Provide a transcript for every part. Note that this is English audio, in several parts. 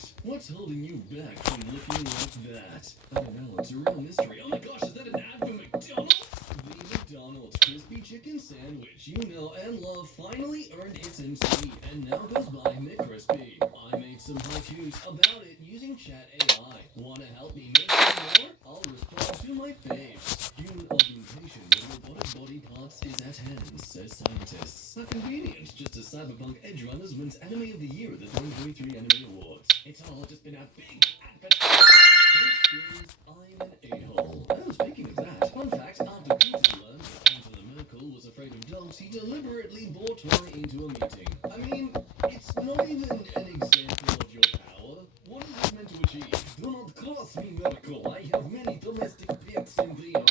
Wait, what's holding you back from looking like that? I don't know, it's a real mystery. Oh my gosh, is that an ad for McDonald's? The McDonald's Crispy Chicken Sandwich you know and love finally earned its MC and now goes by McCrispy. I made some haikus about it using Chat AI. Wanna help me make some more? I'll respond to my faves. Human augmentation with robotic body parts is at hand, says scientists. How convenient, just as Cyberpunk Edge Runners wins Anime of the Year at the 2023 Anime Awards. It's all just been a big advert. Experience, I'm an a-hole. Oh, speaking of that, fun fact, after Peter learned that Angela Merkel was afraid of dogs, he deliberately brought her into a meeting. I mean, it's not even an example of your power. What is it meant to achieve? Do not cross me, Merkel. I have many domestic pets in the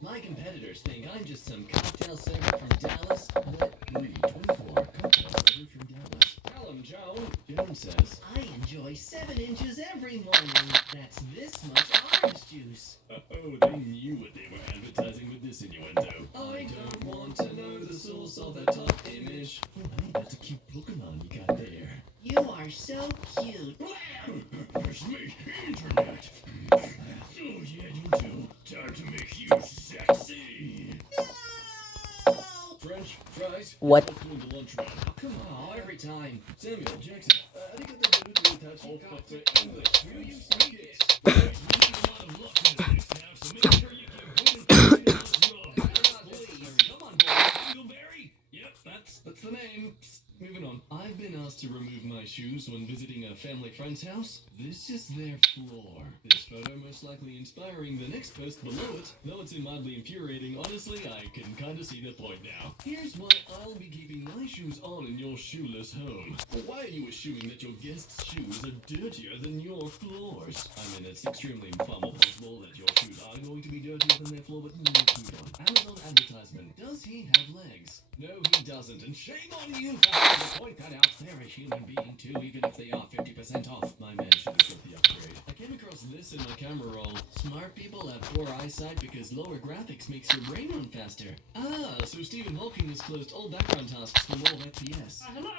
My competitors think I'm just some cocktail server from Dallas, but 24 cocktail server from Dallas. Tell him, Joan. Joan says, I enjoy 7 inches every morning. That's this much orange juice. Oh, they knew what they were advertising with this innuendo. I don't want to know the source of that top image. Oh, honey, that's a cute Pokemon you got there. You are so cute. It's me, Internet. Oh, yeah, you too. Time to make you sexy. No! French fries. What? Doing the lunch run. Oh, come on, every time. Samuel Jackson. Arigato touch. English. Do you speak it? We need a lot of luck in this mix now, so make sure you give good Come on, boy. Dingleberry. Yep, that's the name. Psst. Moving on. I've been asked to remove my shoes when visiting a family friend's house. This is their floor. This photo most likely inspiring the next post below it. Though it's mildly infuriating, honestly, I can kinda see the point now. Here's why I'll be keeping my shoes on in your shoeless home. Why are you assuming that your guests' shoes are dirtier than your floors? I mean, it's extremely far more possible that your shoes are going to be dirtier than their floor, but move on. Amazon advertisement. Does he have legs? No, he doesn't, and shame on you for having to point that out. They're a human being too, even if they are 50% off. My man should have got the upgrade. I came across this in my camera roll. Smart people have poor eyesight because lower graphics makes your brain run faster. Ah, so Stephen Hawking has closed all background tasks for more FPS. Hello,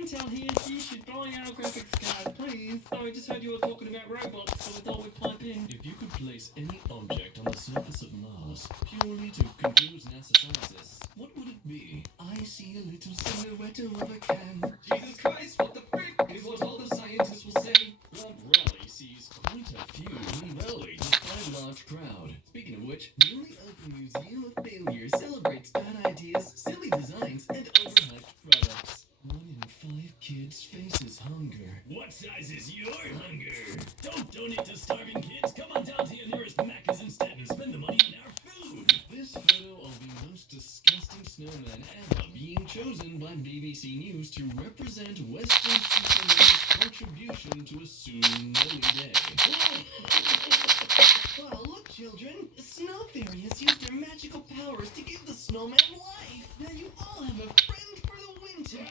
Intel here. You should buy our graphics card, please. Oh, I just heard you were talking about robots, so I thought we'd pipe in. If you could place any object on the surface of Mars purely to confuse NASA scientists, what would it be? I see a little silhouette of a can. Jesus Christ, what the frick is what all the scientists will say? Rob Raleigh sees quite a few leave early despite a large crowd. Speaking of which, the newly open Museum of Failure celebrates bad ideas, silly designs, and overhyped products. 1 in 5 kids faces hunger. What size is your hunger? Don't donate to starving kids. Come on down to your nearest Macca's instead and spend the money on our food. This photo of the most disgusting snowman ever being chosen by BBC News to represent Western Superman's contribution to a soon-snowy day. Well, look, children. The Snow Fairy has used her magical powers to give the snowman life. Now you all have a friend for the winter.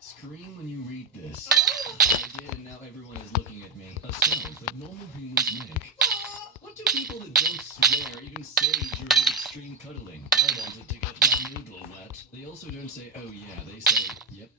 Scream when you read this. I did, and now everyone is looking at me. A sound that normal humans make. What do people that don't swear even say during extreme cuddling? I wanted to get my noodle wet. They also don't say, oh yeah, they say, yep.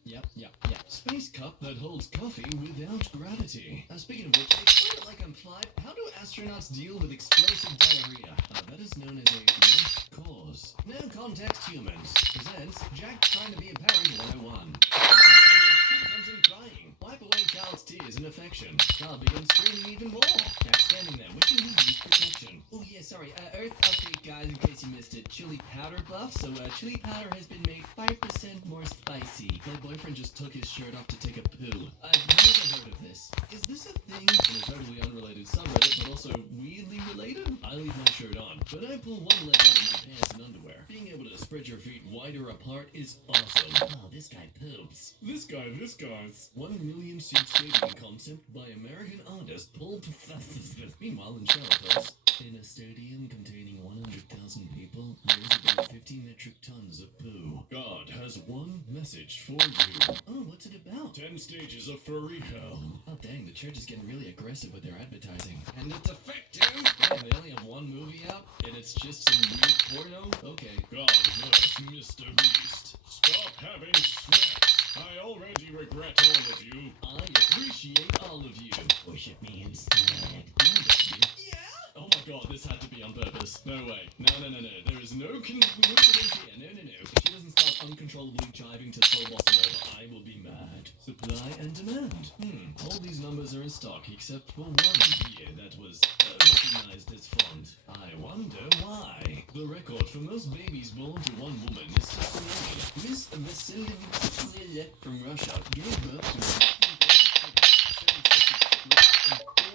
Space cup that holds coffee without gravity. Speaking of which, explain it like I'm 5. How do astronauts deal with explosive diarrhea? That is known as a lost cause. No context humans presents Jack trying to be a parent 101. Kid comes in crying. Wipe away child's tears and affection. Child begins screaming even more. Jack standing there wishing he used protection. Oh yeah, sorry. Earth update, guys, in case you missed it. Chili powder buff. So chili powder has been made 5% more spicy. My boyfriend just took his shirt off to take a poo. I've never heard of this. Is this a thing? In a totally unrelated subreddit, but also weirdly related? I leave my shirt on, but I pull one leg out of my pants and underwear. Being able to spread your feet wider apart is awesome. Oh, this guy poops. This guy's 1 million seed stadium concept by American artist Paul. Meanwhile, in Charlotte, in a stadium containing 100,000 people, there's about 50 metric tons of poo. God has one message for you. Oh, what's it about? 10 stages of furry hell. Oh, dang, the church is getting really aggressive with their advertising. And it's effective! Yeah, they only have one movie out, and it's just some weird porno? Okay. God bless Mr. Beast. we won't get into here. No. If she doesn't start uncontrollably jiving to Soul Bossa Nova, I will be mad. Supply and demand. All these numbers are in stock except for one here that was recognized as font. I wonder why. The record for most babies born to one woman is Sophie. Miss Vasily from Russia gave birth to 4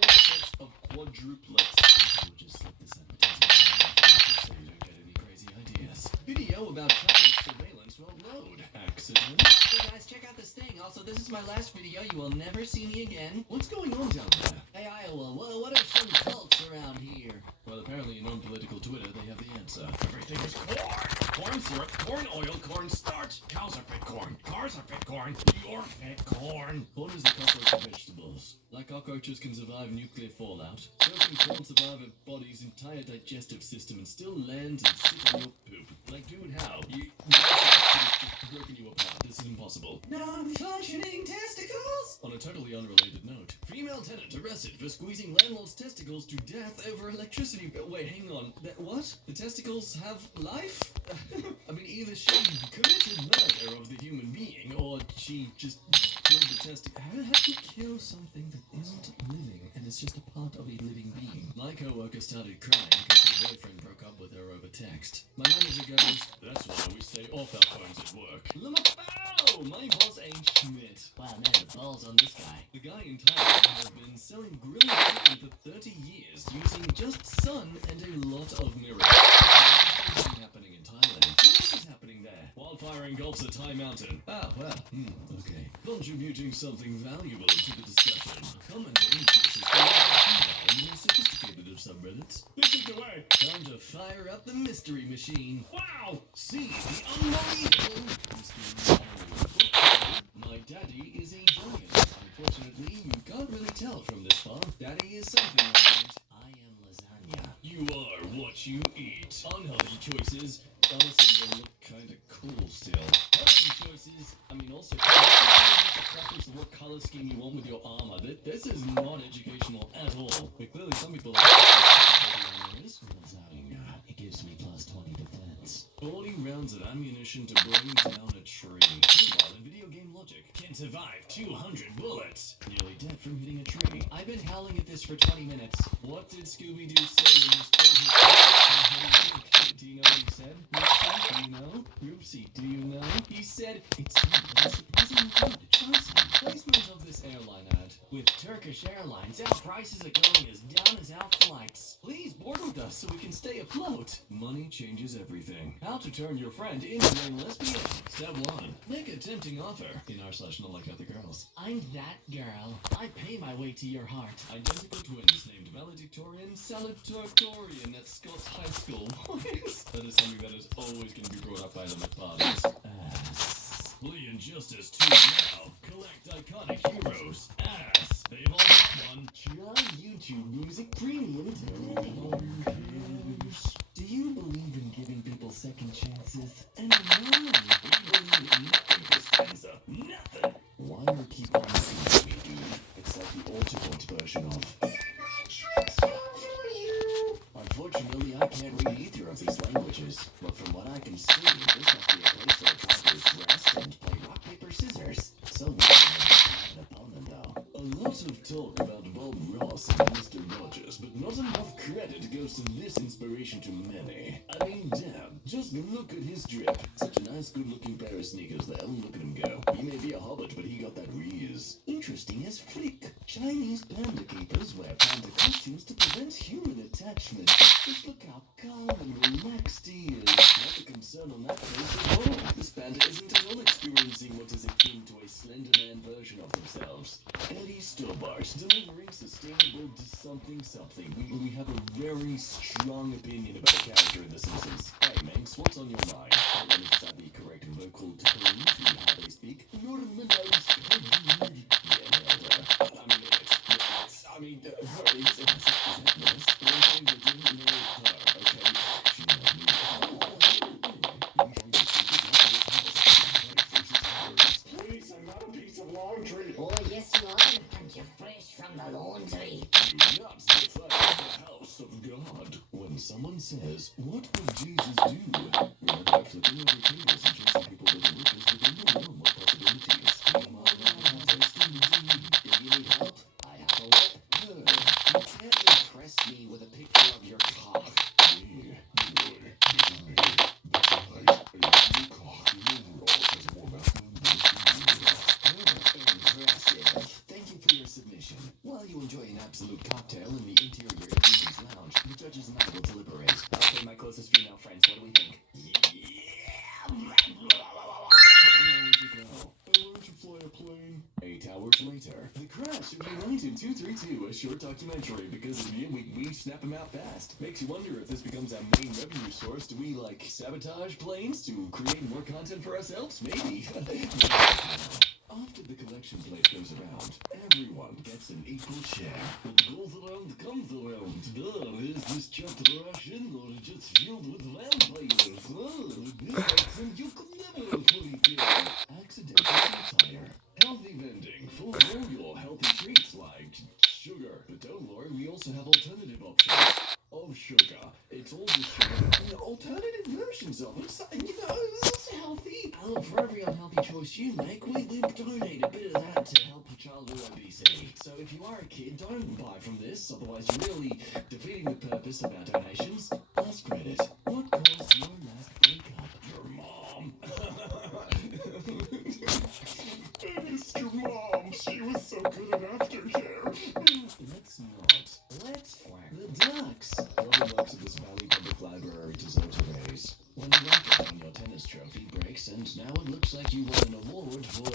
sets of quadruplets. We'll just slip this advertisement so you don't get any crazy ideas. Video about Chinese surveillance won't load. Accident. Hey guys, check out this thing. Also, this is my last video. You will never see me again. What's going on down there? Hey Iowa, what are some cults around here? Well, apparently in non-political Twitter, they have the answer. Everything is corn! Corn syrup, corn oil, corn starch. Cows are fed corn. Cars are fed corn. You're fed corn. Corn is the cockroach of vegetables. Like cockroaches can survive nuclear fallout, so can corn survive a body's entire digestive system and still land and sit on your poop. Like, dude, how? You just broken you apart. This is impossible. Non-functioning testicles? On a totally unrelated note, female tenant arrested for squeezing landlord's testicles to death over electricity. Wait, hang on. What? The testicles have life? I mean, either she committed murder of the human being, or she just killed the testicle. How do you kill something that isn't living and is just a part of a living being? My coworker started crying because her boyfriend broke up with her over text. My manager goes, "That's why we stay off our phones at work." LMFAO! My boss ain't Schmidt. Wow, man, the balls on this guy. The guy in Thailand has been selling grilling chicken for 30 years using just sun and a lot of mirrors. What's happening in Thailand? What else is happening there? Wildfire engulfs a Thai mountain. Ah, well, okay. Contributing something valuable to the discussion. Commenting pieces for more sophisticated of subreddits. This is the way. Time to fire up the mystery machine. Wow! See the unbelievable mystery. My daddy is a giant. Unfortunately, you can't really tell from this far. Daddy is something like that. I am lasagna. You are what you eat. Unhealthy choices. Honestly, they look kinda cool still. Healthy choices. I mean, also, preference of what color scheme you want with your armor. This is not educational at all. But clearly, some people are this lasagna. It gives me plus 20 defense. 40 rounds of ammunition to bring down a tree. Meanwhile, in video game logic, can survive 200 bullets. Nearly dead from hitting a tree. I've been howling at this for 20 minutes. What did Scooby-Doo say when he stole his car? Do you know what he said? Roopsie, do you know? Roopsie, do you know? He said, "It's surprisingly good. Trust me." Placement of this airline ad. With Turkish Airlines, our prices are going as down as our flights. Please board with us so we can stay afloat. Money changes everything. How to turn your friend into a lesbian. Step 1. Make a tempting offer. In r/not like other girls. I'm that girl. I pay my way to your heart. Identical twins named valedictorian, salutatorian at Scott's High School. That is something that is always going to be brought up by them at parties. Flee Injustice 2 now. Collect iconic heroes. Ass. They've all got one. Try YouTube Music Premium today. Do you believe in giving people second chances? And why? We believe in nothing, Costanza. Nothing. Why are people listening to me, dude? It's like the ultimate version of... Unfortunately, I can't read either of these languages, but from what I can see, this must be a place where players rest and play rock, paper, scissors. So weird have an opponent, though. A lot of talk about Bob Ross and Mr. Rogers, but not enough credit goes to this inspiration to many. I mean, damn, just look at his drip. Such a nice, good-looking pair of sneakers there. Look at him go. He may be a hobbit, but he got that Reese. Interesting as frick. Chinese panda keepers wear panda costumes to prevent human attachment. Just look how calm and relaxed he is. Not a concern on that face at all. This panda isn't at all experiencing what is akin to a Slender Man version of themselves. Eddie Stobart, delivering sustainable something. We have a very strong opinion about a character in The Simpsons. Hey, Manx, what's on your mind? I don't know the correct vocal tone to how they speak. Normalized. Yeah, nailed her. I mean, her is that nice? One thing that didn't know her, okay? She knows me. Please, I'm not a piece of laundry. Oh, yes, you are, and you're fresh from the laundry. Do not defile the house of God. When someone says, "What would Jesus do?" United 232, a short documentary. Because of you, we snap them out fast. Makes you wonder if this becomes our main revenue source. Do we, like, sabotage planes to create more content for ourselves? Maybe. After the collection plate goes around, everyone gets an equal share. What goes around comes around. Is this chapter Russian or just filled with vampires? This accent you could never fully kill. Accidental satire. Healthy vending for all your healthy treats like sugar. But don't worry, we also have alternative options. Of sugar. It's all just sugar. Alternative versions of it. So, it's healthy. For every unhealthy choice you make, we donate a bit of that to help childhood obesity. So if you are a kid, don't buy from this, otherwise you're really defeating the purpose of our donations. Ask Reddit, what caused your last breakup? Your mom. Mr. Mom, she was so good at aftercare. Let's not. Let's flag the ducks. Lovely works at this Valley Public Library to Zoteres. When the racket on your tennis trophy breaks, and now it looks like you won an award for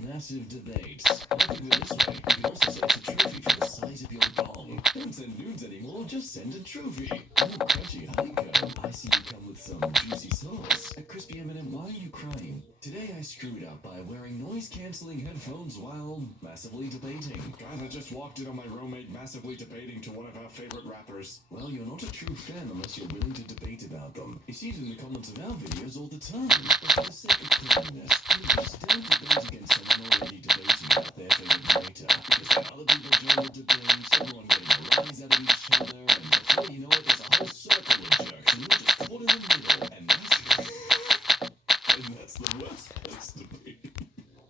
massive debates. I'll think of it this way. You can also say it's a trophy for the size of your dong. Don't send nudes anymore, just send a trophy. Oh, crunchy honeycomb. I see you come with some juicy sauce. Crispy M&M, why are you crying? Today I screwed up by wearing noise-canceling headphones while massively debating. Guys, I just walked in on my roommate massively debating to one of our favorite rappers. Well, you're not a true fan unless you're willing to debate about them. You see it in the comments of our videos all the time. But for the sake of cleanliness, please don't debate against someone already debating about their favorite debater. Because when other people join the debate, everyone getting a rise out of each other, and before you know it, there's a whole circle of jerks, and you're just caught in the middle, and that's the worst place to be.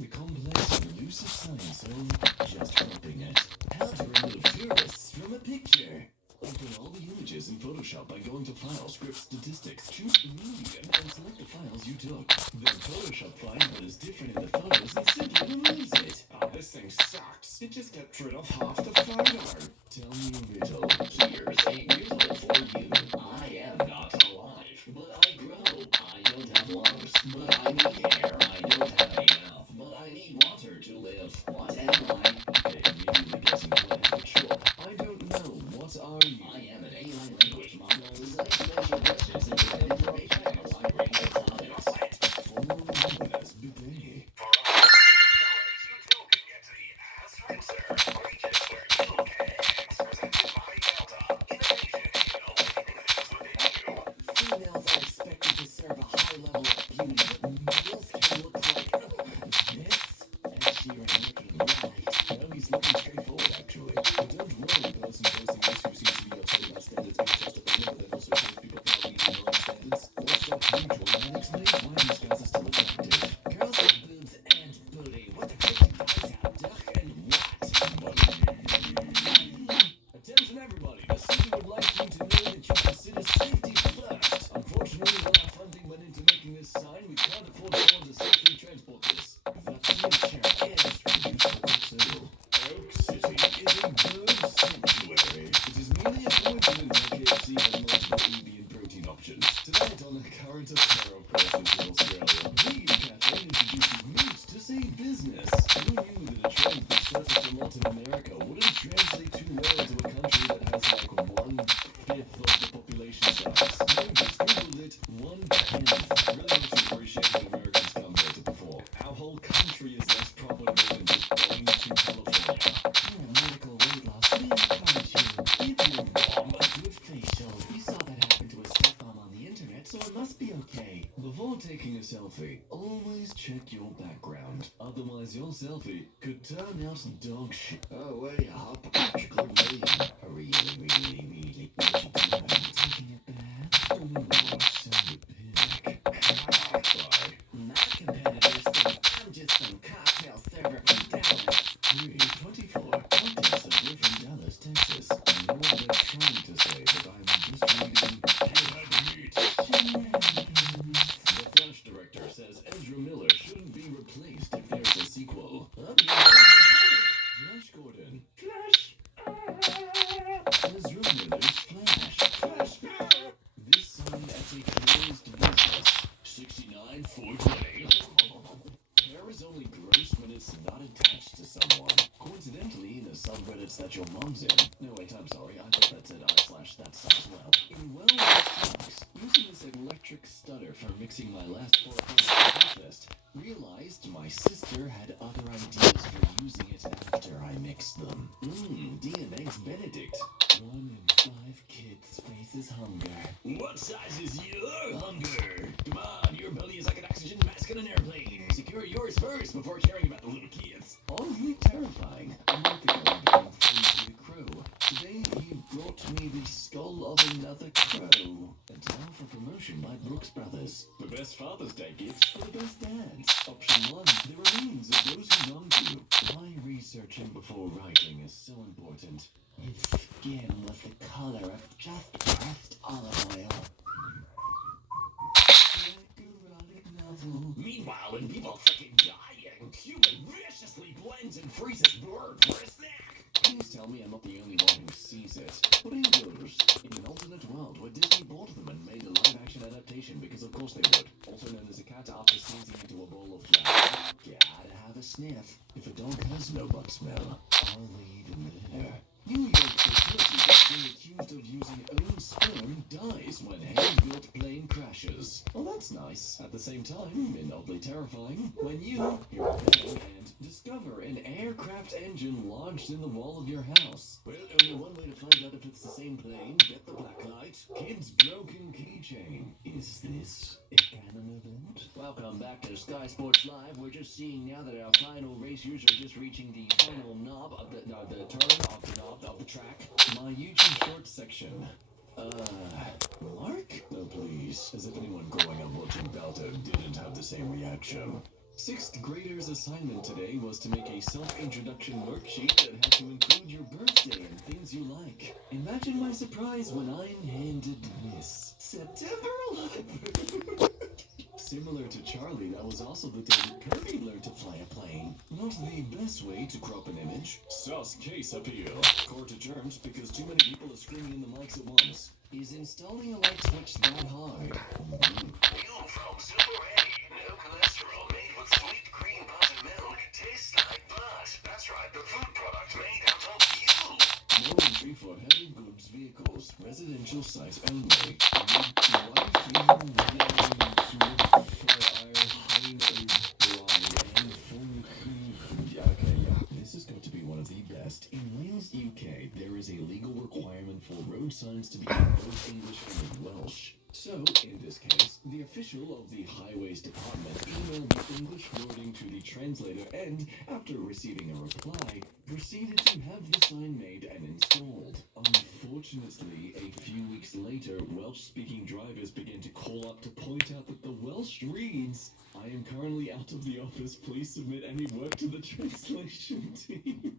The complex and elusive science of just cropping it. How to remove tourists from a picture. Open all the images in Photoshop by going to File, Script, Statistics, choose the medium, and select the files you took. Then Photoshop finds what is different in the photos and simply removes it. Oh, this thing sucks. It just kept rid of half the photo. Tell me a riddle. Here's a riddle for you. I am not alive, but I grow. I don't have lungs, but I need hair. I don't have a mouth, but I need water to live. What am I? Okay, immediately guessing blank, but sure. I don't know. What are you? I am an AI language model. Design special questions and data information in a wide range of topics. Formerly known as bidet. Females are expected to serve a high level of beauty, but males can look like this. Ed Sheeran looking right. No, he's looking straight forward, actually. But don't worry, the person posting this who seems to be upset about standards being just a but then also shows people proudly meeting their own standards. What's up, neutral man? Explain why these guys are still attractive. Girls with boobs and booty. What the frick you guys have, duck and what? Attention everybody, the city would like you to know that you consider safety first. Unfortunately, when our funding went into making this sign, we can't afford someone to safely transport this. The future is useful too. Oak City is a bird sanctuary. It is merely a coincidence that KFC has multiple avian protein options. Tonight on the current affair, of course, is in Australia. Vegan Cafe introduces meat to save business. Who knew that a trend that surfaced a lot in America wouldn't translate too well to a country that has like 1/5 of the population size? No, just Googled it. 1/10. Really makes you appreciate what Americans come here to perform. Our whole country is less profitable than just going to California. For medical weight loss, we encourage you. Give your mom a good facial. You saw that happen to a stepmom on the internet, so it must be okay. Before taking a selfie, always check your background. Otherwise, your selfie could turn out dog shit. Oh, wait, hypocritical me. Really, really, what you doing? Taking a bath? Ooh, so big. Bye. My competitors think I'm just some cocktail server from Dallas. 324. Cocktail server from Dallas, Texas. I know what they're trying to say, but I'm just reading. The Flash director says Ezra Miller shouldn't be replaced if there's a sequel. Flash Gordon. Flash! Ezra Miller's Flash. Flash! This sign as a closed business. 69,420. Hair is only gross when it's not attached to someone. Coincidentally, Incidentally, the subreddits that your mom's in. No, wait, I'm sorry. I thought that said r/that site as well. In well-mixed tracks, using this electric stutter for mixing my last 4 points for breakfast, realized my sister had other ideas for using it after I mixed them. DNA's Benedict. 1 in 5 kids faces hunger. What size is your hunger? Come on, your belly is like an oxygen mask in an airplane. Secure yours first before caring about the little kids. Oddly terrifying. A month ago, I became friends with a crow. Today, he brought me the skull of another crow. And now for promotion by Brooks Brothers. The best Father's Day gifts for the best dads. Option 1, the remains of those who wronged you. Why researching before writing is so important. His skin was the color of just pressed olive oil. Meanwhile, when people fucking dying, human viciously blends and freezes bird for a snack. Please tell me I'm not the only one who sees it. What are yours? In an alternate world where Disney bought them and made a live-action adaptation because of course they would. Also known as a cat after sneezing into a bowl of flour. Gotta have a sniff. If a dog has no butt smell, I'll leave in the litter. New York fertility that's been accused of using own sperm dies when hand-built plane crashes. Well, that's nice. At the same time, and oddly terrifying, when you hear a bang and discover an aircraft engine lodged in the wall of your house. Well, only one way to find out if it's the same plane. Get the black light. Kid's broken keychain. Is this a canon event? Welcome back to Sky Sports Live. We're just seeing now that our final racers are just reaching the final knob of the turn of the knob of the track. My YouTube shorts section. Mark? No, please. As if anyone growing up watching Balto didn't have the same reaction. 6th grader's assignment today was to make a self-introduction worksheet that had to include your birthday and things you like. Imagine my surprise when I'm handed this. September 11th. Similar to Charlie, that was also the day that Kirby learned to fly a plane. Not the best way to crop an image. Sus case appeal. Court adjourned because too many people are screaming in the mics at once. Is installing a light switch that hard? You from Super A. No cholesterol made with sweet cream butter milk. Tastes like blood. That's right, the food product made out of you. No entry for heavy goods vehicles. Residential site only. This has got to be one of the best. In Wales, UK, there is a legal requirement for road signs to be in both English and in Welsh. So, in this case, the official of the Highways Department emailed the English wording to the translator and, after receiving a reply, proceeded to have the sign made and installed. Unfortunately, a few weeks later, Welsh-speaking drivers began to call up to point out that the Welsh reads, "I am currently out of the office. Please submit any work to the translation team."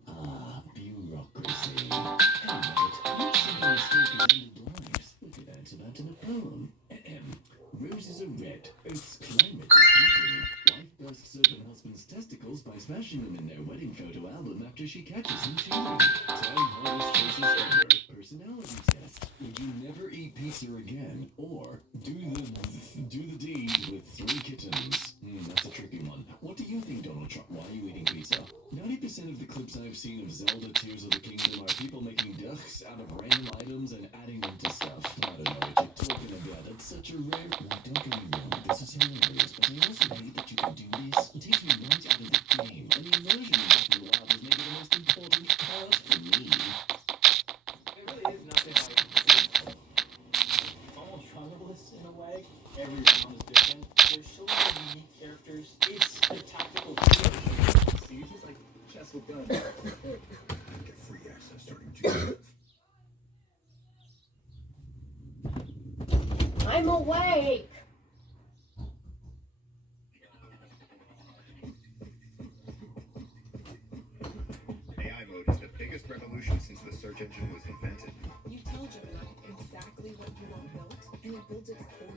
Bureaucracy. Hey, mate, you've seen a mistake of ended lives. We could answer that in a poem. Roses are red. Earth's climate is heating. Wife bursts open husband's testicles by smashing them in their wedding photo album after she catches him cheating. 10 hardest choices ever. Personality test. Would you never eat pizza again? Or do the deed with 3 kittens? That's a tricky one. What do you think, Donald Trump? Why are you eating pizza? 90% of the clips I've seen of Zelda Tears of the Kingdom are people making ducks out of random items and adding them to stuff. I don't know what you're talking about. It's such a rare... Well, don't get me wrong, this is hilarious, but I also hate that you can do this. It takes me right out of the game. And the immersion in Breath of the Wild is maybe the most important part for me. It really is nothing like it's almost runnerless in a way. Every round is different. There's so many unique characters. It's spectacular. See, it's just like chess with guns. Get free access starting June 5th. I'm awake. AI mode is the biggest revolution since the search engine was invented. You tell Gemini exactly what you want built, and it builds it for you.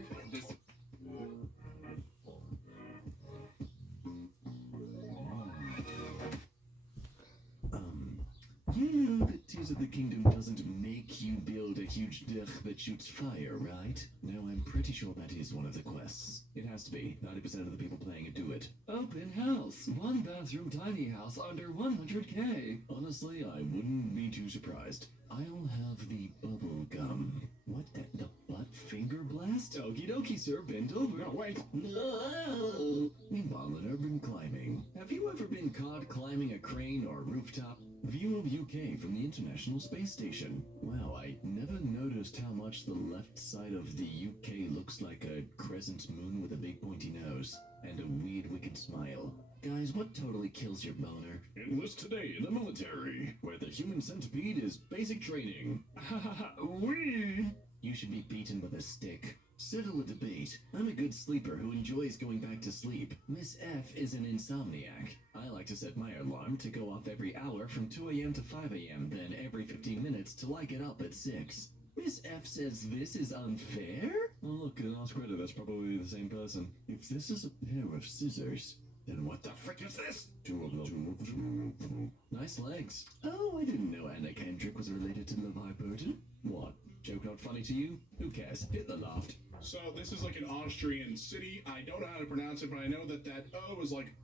You know that Tears of the Kingdom doesn't make you build a huge dech that shoots fire, right? No, I'm pretty sure that is one of the quests. It has to be. 90% of the people playing it do it. Open house. One bathroom tiny house under 100K. Honestly, I wouldn't be too surprised. I'll have the bubble gum. What the butt finger blast? Okie dokie, sir. Bend over. No, wait. No. Meanwhile, in urban climbing, have you ever been caught climbing a crane or rooftop? View of UK from the International Space Station. Wow, I never noticed how much the left side of the UK looks like a crescent moon with a big pointy nose and a weird wicked smile. Guys, what totally kills your boner? Enlist today in the military, where the human centipede is basic training. Ha ha ha, wee! You should be beaten with a stick. Settle a debate. I'm a good sleeper who enjoys going back to sleep. Miss F is an insomniac. I like to set my alarm to go off every hour from 2 a.m. to 5 a.m., then every 15 minutes till I get up at 6. Miss F says this is unfair? Oh, look, in Lost Credit, that's probably the same person. If this is a pair of scissors, then what the frick is this? Two of them. Nice legs. Oh, I didn't know Anna Kendrick was related to LeVar Burton. What? Joke not funny to you? Who cares? Hit the loft. So this is like an Austrian city. I don't know how to pronounce it, but I know that that O is like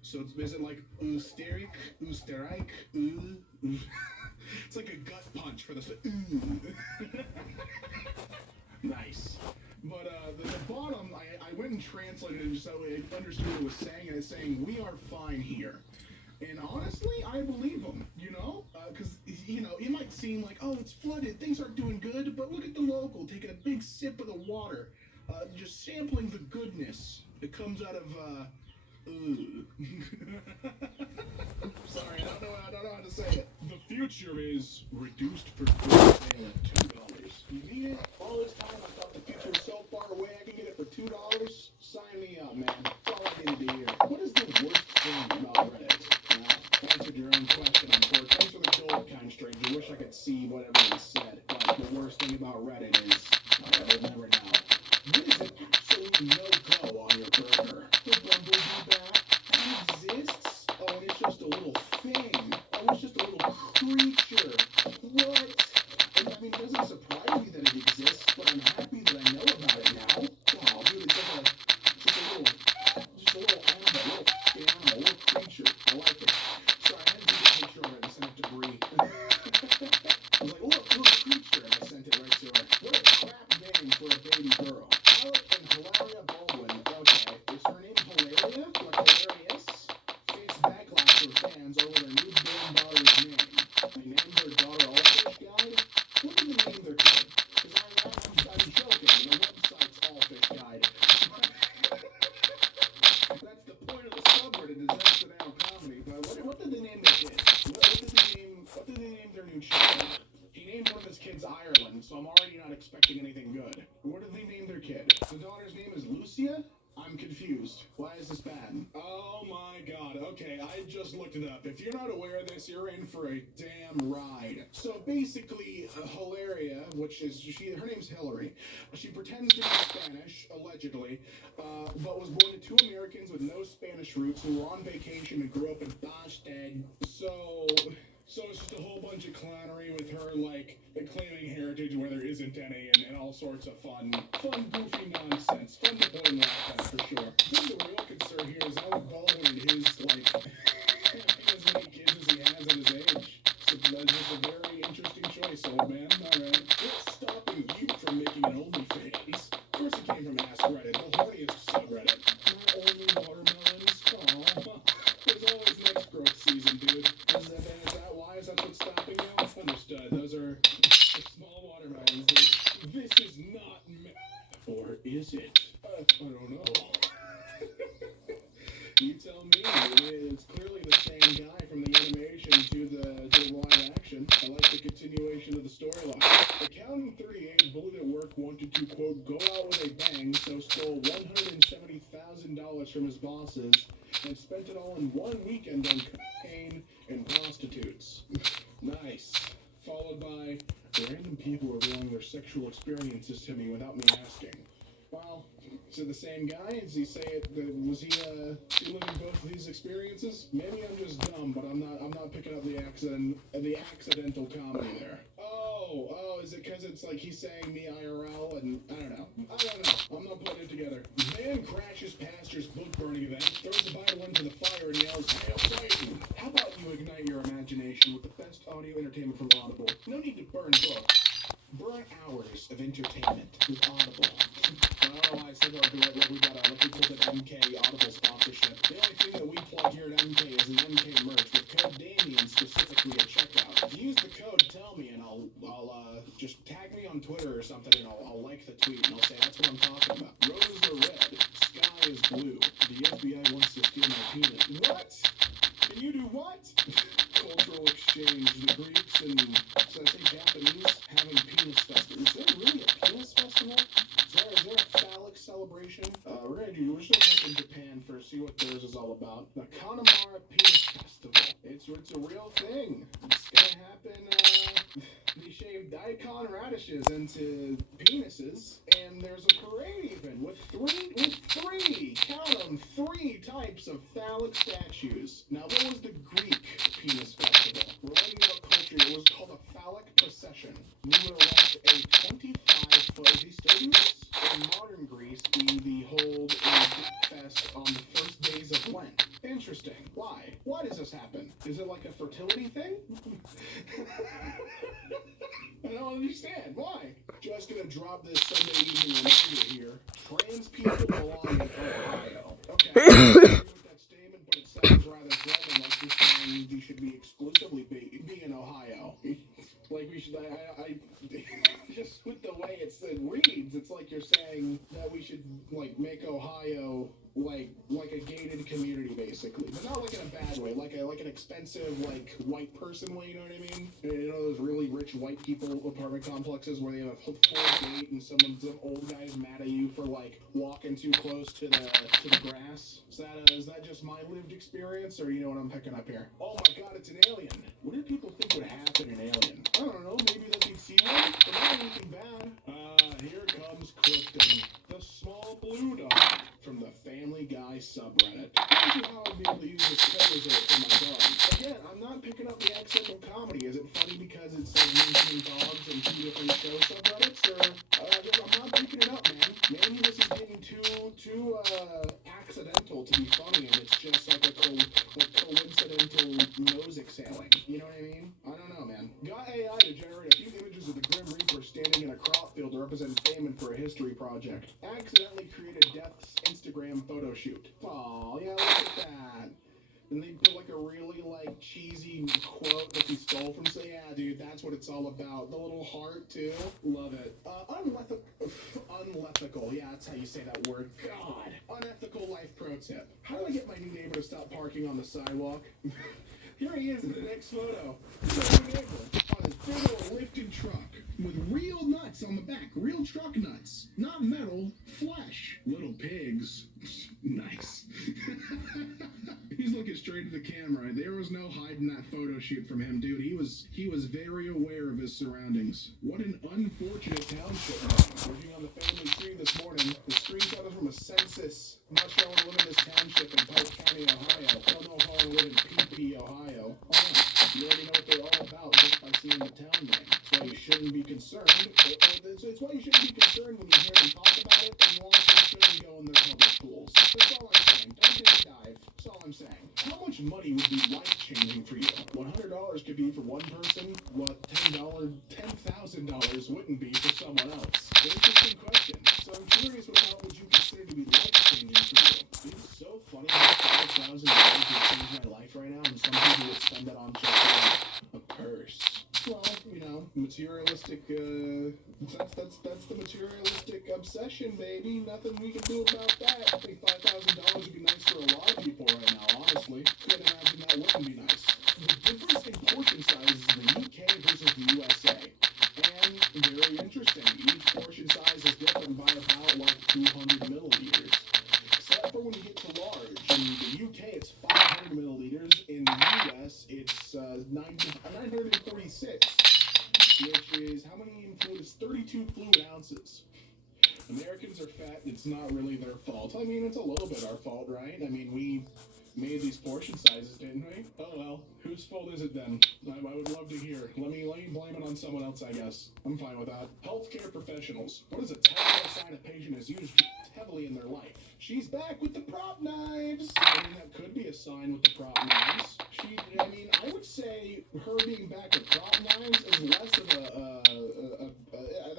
So is it like Österreich? It's like a gut punch for the Nice. But the bottom, I went and translated it so it understood what it was saying, and it's saying, "We are fine here." And honestly, I believe them, you know? Because, it might seem like, oh, it's flooded, things aren't doing good, but look at the local taking a big sip of the water, just sampling the goodness that comes out of, Sorry, I don't know how to say it. The future is reduced for good sale at $2. You need it? All this time I thought the future was so far away I can get it for $2? Sign me up, man. That's all I need to hear. What is the worst thing about Reddit? Answered your own question, unfortunately. Thanks for the gold, kind stranger. I wish I could see what everyone said. But the worst thing about Reddit is, I will never know. What is an absolute no-go on your burger? The bumblebee bat? It exists? Oh, and it's just a little thing. Oh, it's just a little creature. What? And, I mean, it doesn't surprise me that it exists, but I'm happy that I know about it now. Wow, really, just a little animal, a little creature. I like it. Sorry, I had to take a picture of it and send it to Bree. I was like, look, little creature, and I sent it right to her. What a crap name for a baby girl. Alec and Hilaria Baldwin. Okay, is her name Hilaria? Like hilarious? Face backlash for fans over their newborn daughter's name. They named their daughter Allfish Guide? What did they name their kid? Because I'm joking. The website's Allfish Guide. That's the point of the subreddit, is accidental comedy. But what did they name their kid? What did they name their new child? He named one of his kids Ireland, so I'm already not expecting anything good. What did they name their kid? The daughter's name is Lucia? I'm confused. Why is this bad? Oh my god, okay, I just looked it up. If you're not aware of this, you're in for a damn ride. So basically, Hilaria, her name's Hillary. She pretends to be Spanish, allegedly, but was born to two Americans with no Spanish roots who were on vacation and grew up in Boston. So it's just a whole bunch of clownery with her, like, claiming heritage where there isn't any, and all sorts of fun, goofy nonsense. Fun to put in laugh at, for sure. I think the real concern here is Alec Baldwin and his, like, as many kids as he has at his age. So that's just a very interesting choice, old man. Alright. What's stopping you from making an OnlyFans? First it came from Ask Reddit, the horniest subreddit. Not only watermelons. Aww. There's always next growth season, dude. Is that what's stopping you? Understood. Those are small watermelons. This is not or is it? I don't know. You tell me. It's clearly the same guy from the animation to the live action. I like the continuation of the storyline. Accounting 38 Bullet at Work wanted to, quote, go out with a bang, so stole $170,000 from his bosses and spent it all in one weekend on cocaine and prostitutes. Nice. Followed by random people revealing their sexual experiences to me without me asking. Well, is it the same guy? Does he say it? Was he living both of these experiences? Maybe I'm just dumb, but I'm not picking up the accent. accidental comedy there. Oh, is it because it's like he's saying me IRL and I don't know. I'm not putting it together. Man crashes pastor's book burning event, throws the Bible into the fire and yells, "Hail Satan!" How about you ignite your imagination with the best audio entertainment from Audible? No need to burn books. Burn hours of entertainment with Audible. Oh, I said I'll do it like we got an MK Audible sponsorship. The only thing that we plug here at MK is an MK merch with code Damien specifically at checkout. Use the code, tell me, and I'll just tag me on Twitter or something, and I'll like the tweet, and I'll say that's what I'm talking about. Roses are red, sky is blue. The FBI wants to steal my penis. What? Can you do what? Cultural exchange. The Greeks and, should I say Japanese, having penis festival. Is there really a penis festival? Is there a phallic celebration? We're just gonna type in Japan first, see what theirs is all about. The Connemara Penis Festival. It's a real thing. It's gonna happen. They shaved daikon radishes into penises, and there's a parade even with three, count them, 3 types of phallic statues. Now, what was the Greek penis festival? We're learning about culture. It was called a phallic procession. We would erect a 25-foot, is he still do this? In modern Greece, the hold a dick fest on the first days of Lent. Interesting. Why? Why does this happen? Is it like a fertility thing? I don't understand. Why? Just gonna drop this Sunday evening reminder here. Trans people belong in Ohio. Okay. I agree with that statement, but it sounds rather threatening, like you're saying we should be exclusively be in Ohio. Like we should, I just with the way it reads, it's like you're saying that we should like make Ohio like a gated community basically, but not like in a bad way, like an expensive like white person way. You know what I mean? You know those really rich white people apartment complexes where they have a full gate and some old guy's mad at you for like walking too close to the grass. Is that just my lived experience, or you know what I'm picking up here? Oh my God, it's an alien. What did people think would happen in Alien? I don't know. Maybe that they'd see one, but not anything bad. Here comes Clifton, the small blue dog from the Family Guy subreddit. This is how I'll be able to use this code result for my dog. Again, I'm not picking up the accidental comedy. Is it funny because it's like mentioning dogs in 2 different show subreddits, or I'm not picking it up, man. Maybe this is getting too accidental to be funny, and it's just like a coincidental nose exhaling. You know what I mean? I don't know, man. Got AI to generate a few images of the Grim Reaper standing in a crop field to represent Damon for a history project. Accidentally created Death's Instagram photo shoot. Aw, yeah, look at that. And they put like a really like cheesy quote that he stole from. So yeah, dude, that's what it's all about. The little heart too. Love it. Unethical. Yeah, that's how you say that word. God. Unethical life pro tip. How do I get my new neighbor to stop parking on the sidewalk? Here he is in the next photo. Here's my neighbor on his big old lifted truck with real nuts on the back. Real truck nuts. Not metal, flesh. Little pigs. Nice. He's looking straight at the camera. There was no hiding that photo shoot from him, dude. He was very aware of his surroundings. What an unfortunate township. Working on the family tree this morning. The screenshot is from a census. I'm not sure I want to live in this township in Pike County, Ohio. I don't know if I want to live in PP, Ohio. Oh, no. You already know what they're all about just by seeing the town name. That's why you shouldn't be concerned. It's why you shouldn't be concerned when you hear them talk about it, and you also shouldn't go in their public pools. That's all I'm saying. Don't take a dive. That's all I'm saying. How much money would be life-changing for you? $100 could be for one person, what $10,000 wouldn't be for someone else. Interesting question. So I'm curious, what amount would you consider to be life-changing for you? It's so funny how $5,000 would change my life right now, and some people would spend that on just like a purse. Well, you know, materialistic, that's the materialistic obsession, baby. Nothing we can do about that. I think $5,000 would be nice for a lot of people right now, honestly. Couldn't imagine that wouldn't be nice. The difference in portion sizes in the UK versus the USA. And very interesting. Each portion size is different by about like 200 milliliters. Except for when you get to large. In the UK, it's 500 milliliters. In the US, it's 946, which is how many fluids? 32 fluid ounces. Americans are fat. It's not really their fault. I mean, it's a little bit our fault, right? I mean, made these portion sizes, didn't we? Oh well, whose fault is it then? I would love to hear. Let me blame it on someone else, I guess. I'm fine with that. Healthcare professionals. What is a telltale sign a patient has used heavily in their life? She's back with the prop knives. I mean, that could be a sign with the prop knives. I would say her being back with prop knives is less of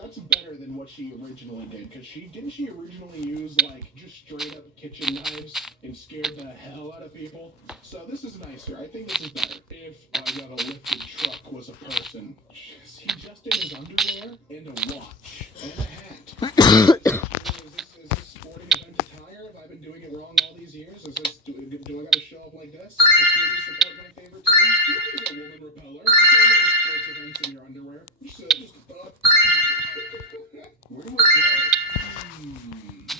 that's better than what she originally did, because she originally use like just straight up kitchen knives and scared the hell out of people. So this is nicer. I think this is better. If I got a lifted truck was a person, is he just in his underwear and a watch and a hat? Is this sporting event attire? Have I been doing it wrong all these years? Do I gotta show up like this to truly support my favorite teams? You're a woman repeller. You don't have sports events in your underwear. Just a thought. Where do I go?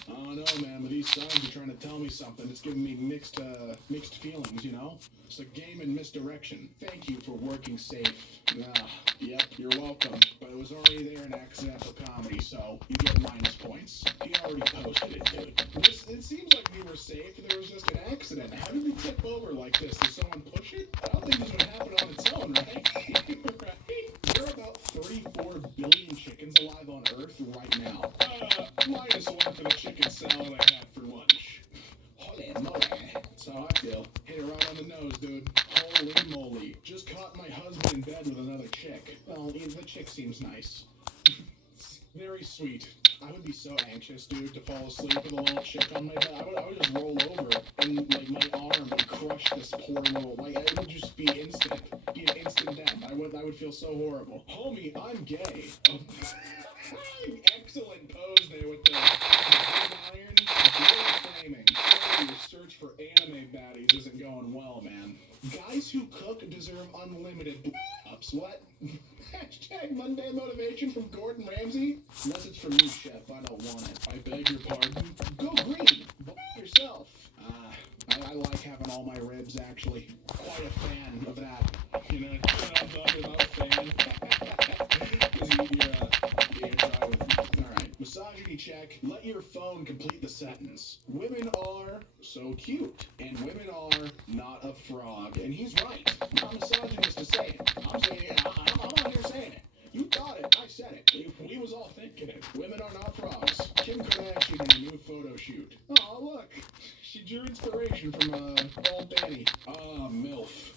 I don't know, man, but these signs are trying to tell me something. It's giving me mixed feelings, you know? It's a game in misdirection. Thank you for working safe. Yep, you're welcome. But it was already there in accidental comedy, so you get minus points. He already posted it, dude. It seems like we were safe. There was just an accident. How did we tip over like this? Did someone push it? I don't think this would happen on its own, right? Right? There are about 34 billion chickens alive on Earth right now. Minus one for the chicken salad I had for lunch. Holy moly. That's how I feel. Hit it right on the nose, dude. Holy moly. Just caught my husband in bed with another chick. Well, the chick seems nice. Very sweet. I would be so anxious, dude, to fall asleep with a little chick on my bed. I would just roll over and, like, my arm would crush this poor little, like, it would just be instant. Be an instant death. I would feel so horrible. Homie, I'm gay. Excellent pose there with the iron. Really flaming. Your search for anime baddies isn't going well, man. Guys who cook deserve unlimited ups. What? Hashtag Monday motivation from Gordon Ramsay? Unless it's from you, chef. I don't want it. I beg your pardon. Go green. Yourself. I like having all my ribs, actually. Quite a fan of that. You know what I'm talking about, fan? Because you're dry with... Alright. Misogyny check. Let your phone complete the sentence. Women are so cute. And women are not a frog. And he's right. I'm not misogynist to say it. I'm saying it. I'm out here saying it. You thought it. I said it. We was all thinking it. Women are not frogs. Kim Kardashian in a new photo shoot. Oh, look. She drew inspiration from old Danny. MILF.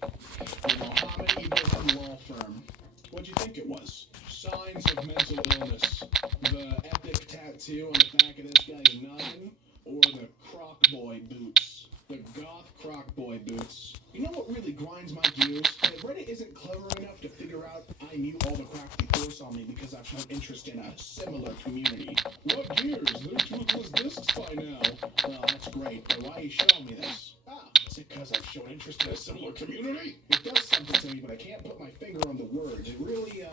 The Mohammed Ibrahim Law Firm. What'd you think it was? Signs of mental illness. The epic tattoo on the back of this guy's noggin, or the Croc Boy boots. The goth Croc Boy boots. You know what really grinds my gears? That Reddit isn't clever enough to figure out I knew all the crap they force on me because I've shown interest in a similar community. What gears? They're toothless discs by now. Well, that's great, but why are you showing me this? Is it because I've shown interest in a similar community? It does something to me, but I can't put my finger on the words. It really,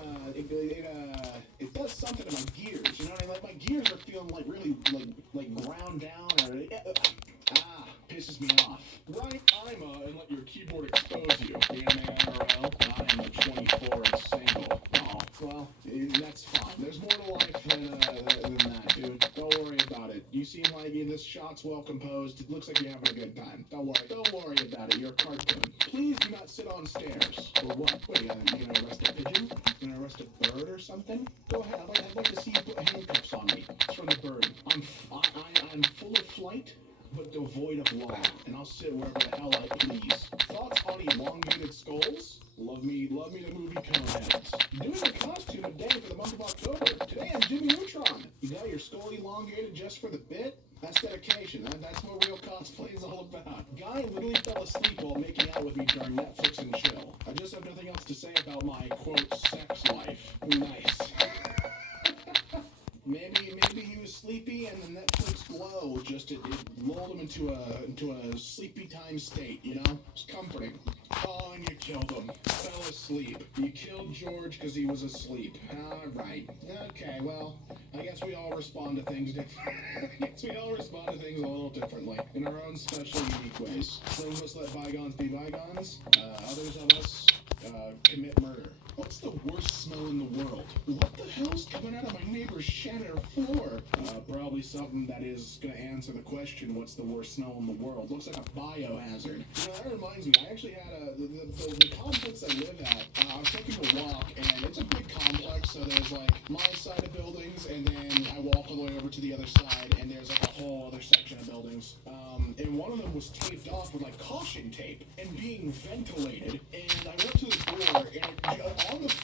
it does something to my gears. You know what I mean? Like, my gears are feeling like really, like ground down, or, pisses me off. Write IMA and let your keyboard expose you. IRL, I am a 24 and single. Oh, well, that's fine. There's more to life than that, dude. Don't worry about it. You seem like this shot's well composed. It looks like you're having a good time. Don't worry about it. You're a cartoon. Please do not sit on stairs. Or what? Wait, you gonna arrest a pigeon? You gonna arrest a bird or something? Go ahead. I'd like to see you put handcuffs on me. It's from the bird. I'm full of flight, but devoid of law, and I'll sit wherever the hell I please. Thoughts on elongated skulls? Love me the movie Coneheads. Doing a costume a day for the month of October. Today I'm Jimmy Neutron. You got your skull elongated just for the bit? That's dedication. That's what real cosplay is all about. Guy literally fell asleep while making out with me during Netflix and chill. I just have nothing else to say about my, quote, sex life. Nice. Maybe he was sleepy and the Netflix glow just it lulled him into a sleepy time state, you know? It's comforting. Oh, and you killed him. Fell asleep. You killed George because he was asleep. Alright. Okay, well, I guess we all respond to things a little differently, in our own special, unique ways. Some of us let bygones be bygones. Others of us commit murder. What's the worst smell in the world? What the hell's coming out of my neighbor's shattered floor? Probably something that is gonna answer the question, what's the worst smell in the world? Looks like a biohazard. You know, that reminds me, I actually had the complex I live at, I was taking a walk, and it's a big complex, so there's like my side of buildings, and then I walk all the way over to the other side, and there's like a whole other section of buildings. And one of them was taped off with like caution tape and being ventilated, and I went to the door, and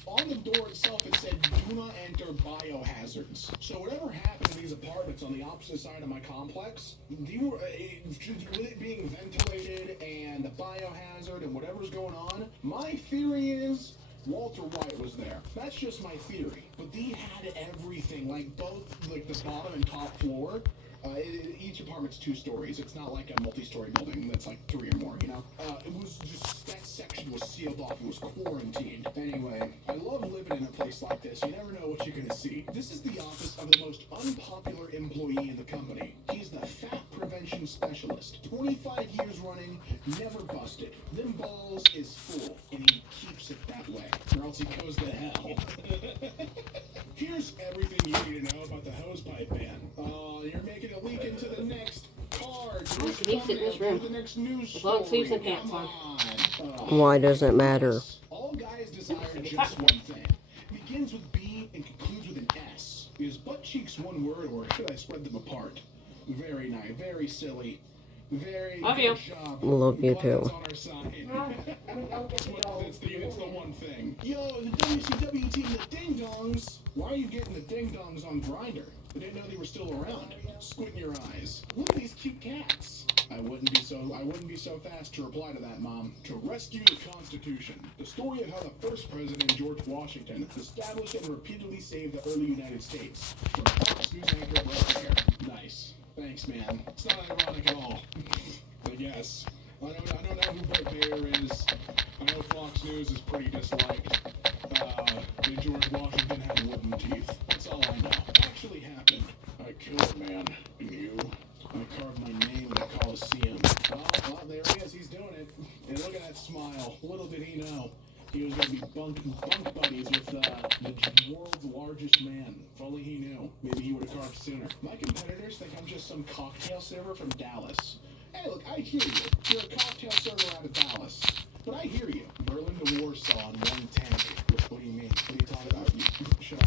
on the door itself it said, "Do not enter biohazards." So whatever happened to these apartments on the opposite side of my complex, with it being ventilated and the biohazard and whatever's going on, my theory is Walter White was there. That's just my theory. But he had everything, like both like the bottom and top floor. Each apartment's 2 stories. It's not like a multi-story building that's like 3 or more, you know? It was just, that section was sealed off. It was quarantined. Anyway, I love living in a place like this. You never know what you're gonna see. This is the office of the most unpopular employee in the company. He's the fat prevention specialist. 25 years running, never busted. Them balls is full, and he keeps it that way, or else he goes to hell. Here's everything you need to know about the hosepipe ban. You're making a leak into the next car. He needs to sit in this room. The next news As long as he has story. pants Come on. on. Why does it matter? All guys desire just one thing. Begins with B and concludes with an S. Is butt cheeks one word, or should I spread them apart? Very nice, very silly. Very Love good you. job. Love you Glad too. it's on our side. It's the one thing. Yo, the WCW team, the Ding Dongs. Why are you getting the Ding Dongs on Grindr? I didn't know they were still around. Squint your eyes. Look at these cute cats. I wouldn't be so fast to reply to that, Mom. To rescue the Constitution. The story of how the first president, George Washington, established and repeatedly saved the early United States. From Fox News anchor Brett Baer. Nice. Thanks, man. It's not ironic at all. I guess. I don't know who Brett Baer is. I know Fox News is pretty disliked. And George Washington had wooden teeth. That's all I know. What actually happened? I killed a man. And you? I carved my name in the Coliseum. Well, there he is. He's doing it. And look at that smile. Little did he know. He was going to be bunk buddies with the world's largest man. If only he knew. Maybe he would have carved sooner. My competitors think I'm just some cocktail server from Dallas. Hey, look, I hear you. You're a cocktail server out of Dallas. But I hear you. Berlin to Warsaw in 110. What do you mean? What are you talking about? Should I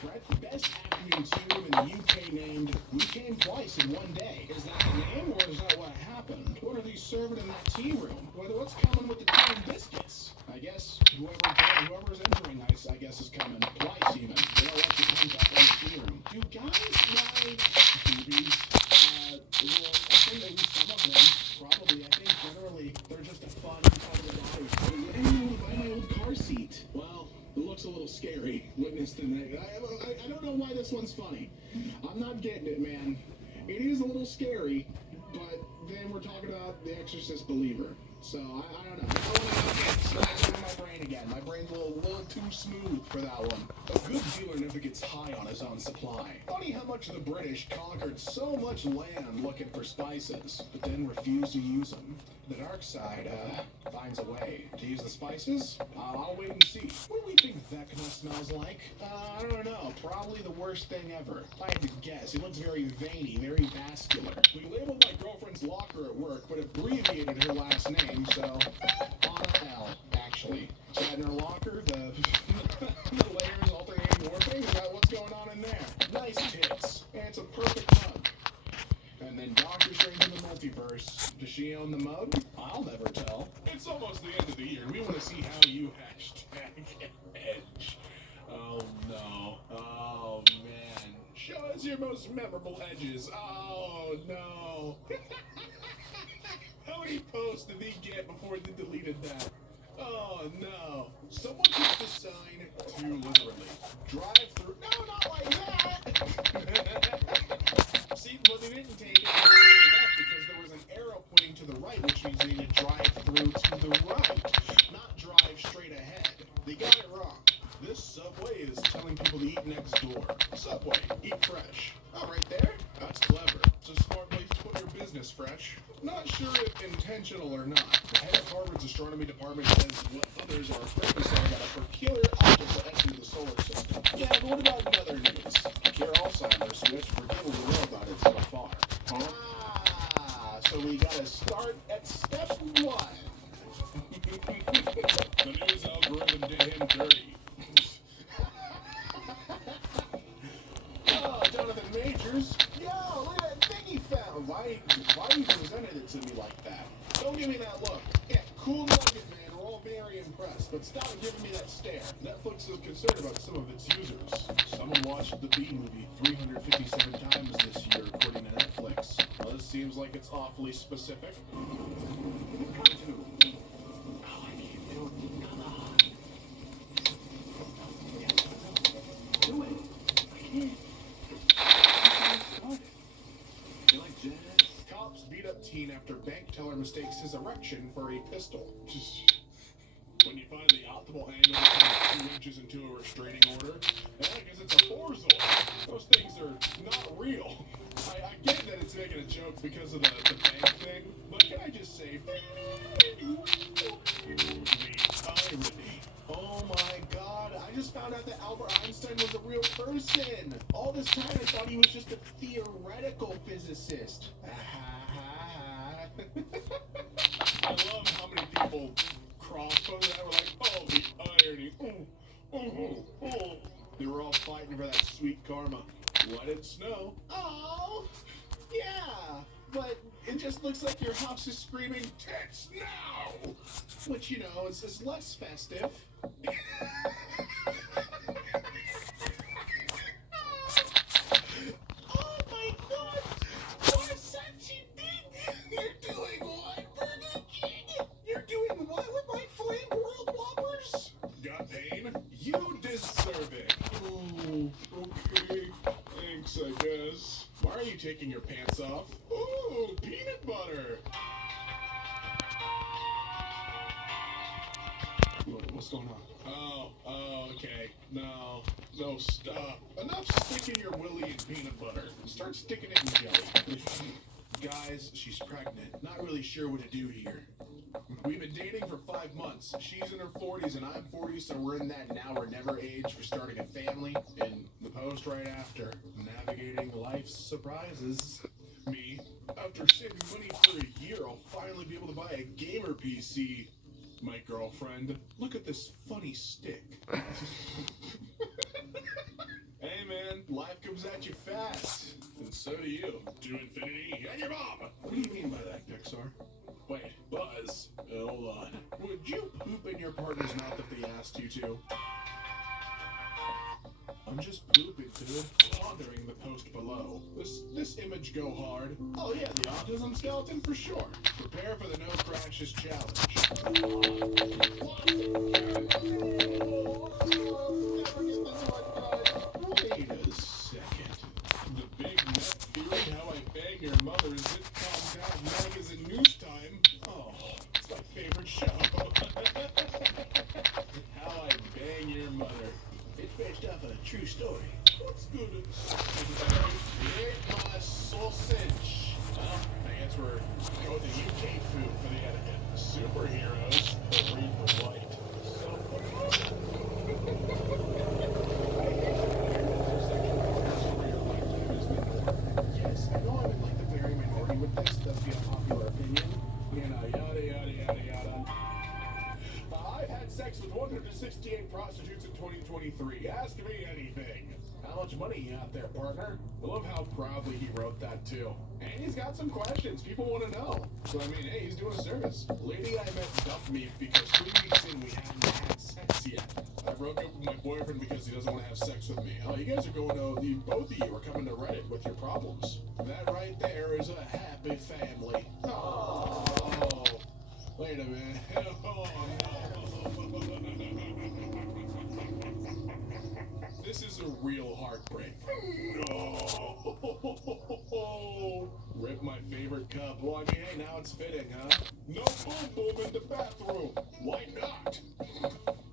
fret? Best afternoon team in the UK named, we came twice in one day. Is that the name, or is that what happened? What are these serving in that tea room? What's coming with the tea and biscuits? I guess whoever's entering, I guess, is coming twice even. They don't like to come up in the tea room. Do guys like boobies? Well, I think at least some of them. Probably. I think generally they're just a fun part of the body. Anyone buy my old car seat? Well, it looks a little scary. Witness the night. I don't know why this one's funny. I'm not getting it, man. It is a little scary, but then we're talking about The Exorcist Believer. So, I don't know. I want to get smashed into my brain again. My brain's a little too smooth for that one. A good dealer never gets high on his own supply. Funny how much the British conquered so much land looking for spices, but then refused to use them. The dark side, finds a way to use the spices. I'll wait and see. What do we think Vecna smells like? I don't know. Probably the worst thing ever. If I had to guess, he looks very veiny, very vascular. We labeled my girlfriend's locker at work, but abbreviated her last name, so Anna L, actually. She had in her locker the layers alternating morphing. Is that what's going on in there? Nice tits. And it's a perfect mug. And then Doctor Strange in the multiverse. Does she own the mug? I'll never tell. It's almost the end of the year. We want to see how you #edge. Oh no. Oh man. Show us your most memorable edges. Oh no. How many posts did he get before they deleted that? Oh no. Someone took the sign too literally. Drive through. No, not like that. See, well, they didn't take it literally enough because there was an arrow pointing to the right, which means they need to drive through to the right, not drive straight ahead. They got it wrong. This Subway is telling people to eat next door. Subway, eat fresh. Oh, right there? That's clever. It's a smart place to put your business Miss Fresh. Not sure if intentional or not. The head of Harvard's astronomy department says what others are afraid to say about a peculiar object that entered the solar system. Yeah, but what about in other news? Cure Alzheimer's switch, forget what we know about it so far. Ah, so we gotta start at step one. The news algorithm did him dirty. Oh, Jonathan Majors. Yo, look at that thing he found. Why you presented it to me like that? Don't give me that look. Yeah, cool nugget, man. We're all very impressed. But stop giving me that stare. Netflix is concerned about some of its users. Someone watched the Bee Movie 357 times this year, according to Netflix. Well, this seems like it's awfully specific. Do it. I can't. You like jazz? Cops beat up teen after bank teller mistakes his erection for a pistol. When you find the optimal angle between 2 inches into a restraining order, and I guess it's a 4-zone. Those things are not real. I get that it's making a joke because of the bank thing, but can I just say, the irony. Oh my god, I just found out that Albert Einstein was a real person. All this time I thought he was just a theoretical physicist. I love how many people crossed over that were like, oh, the irony. Oh. They were all fighting for that sweet karma. Let it snow. Oh, yeah. But it just looks like your house is screaming, tits now! Which, you know, is less festive. Oh my god! What a such a thing! You're doing what, Burger King? You're doing what with my flame broiled whoppers? Got pain? You deserve it. Oh, okay. Thanks, I guess. Why are you taking your pants off? Ooh, peanut butter! What's going on? Oh, okay. No, stop. Enough sticking your willy in peanut butter. Start sticking it in jelly. Guys, she's pregnant. Not really sure what to do here. We've been dating for 5 months. She's in her 40s and I'm 40, so we're in that now or never age for starting a family. And the post right after, navigating life's surprises. Me, after saving money for a year, I'll finally be able to buy a gamer PC. My girlfriend, look at this funny stick. Hey man, life comes at you fast. And so do you. To infinity and your mom! What do you mean by that, Pixar? Wait, Buzz, hold on. Would you poop in your partner's mouth if they asked you to? I'm just pooping, dude. Pondering the post below. This image go hard. Oh yeah, the autism skeleton for sure. Prepare for the no crashes challenge. Wait a second. The Big Nut Theory, How I Bang Your Mother is it Compound Magazine News Time? Oh, it's my favorite show. How I Bang Your Mother. It's based off a true story. What's good? Eat my sausage. Well, I guess we're going to UK food for the etiquette. Superheroes. Read the white. Yes, I know I'm in like the very minority with this. That's the unpopular opinion. You know, yada yada yada yada. I've had sex with 168 prostitutes in 2023. Ask me anything. How much money you got there, partner? I love how proudly he wrote that, too. And he's got some questions people want to know. So, I mean, hey, he's doing a service. Lady I met dumped me because 3 weeks in we haven't had sex yet. I broke up with my boyfriend because he doesn't want to have sex with me. Oh, you guys are going to, both of you are coming to Reddit with your problems. That right there is a happy family. Oh, wait a minute. Oh, no. This is a real heartbreak. No. Rip my favorite cup. Well, I mean, hey, now it's fitting, huh? No boom boom in the bathroom. Why not?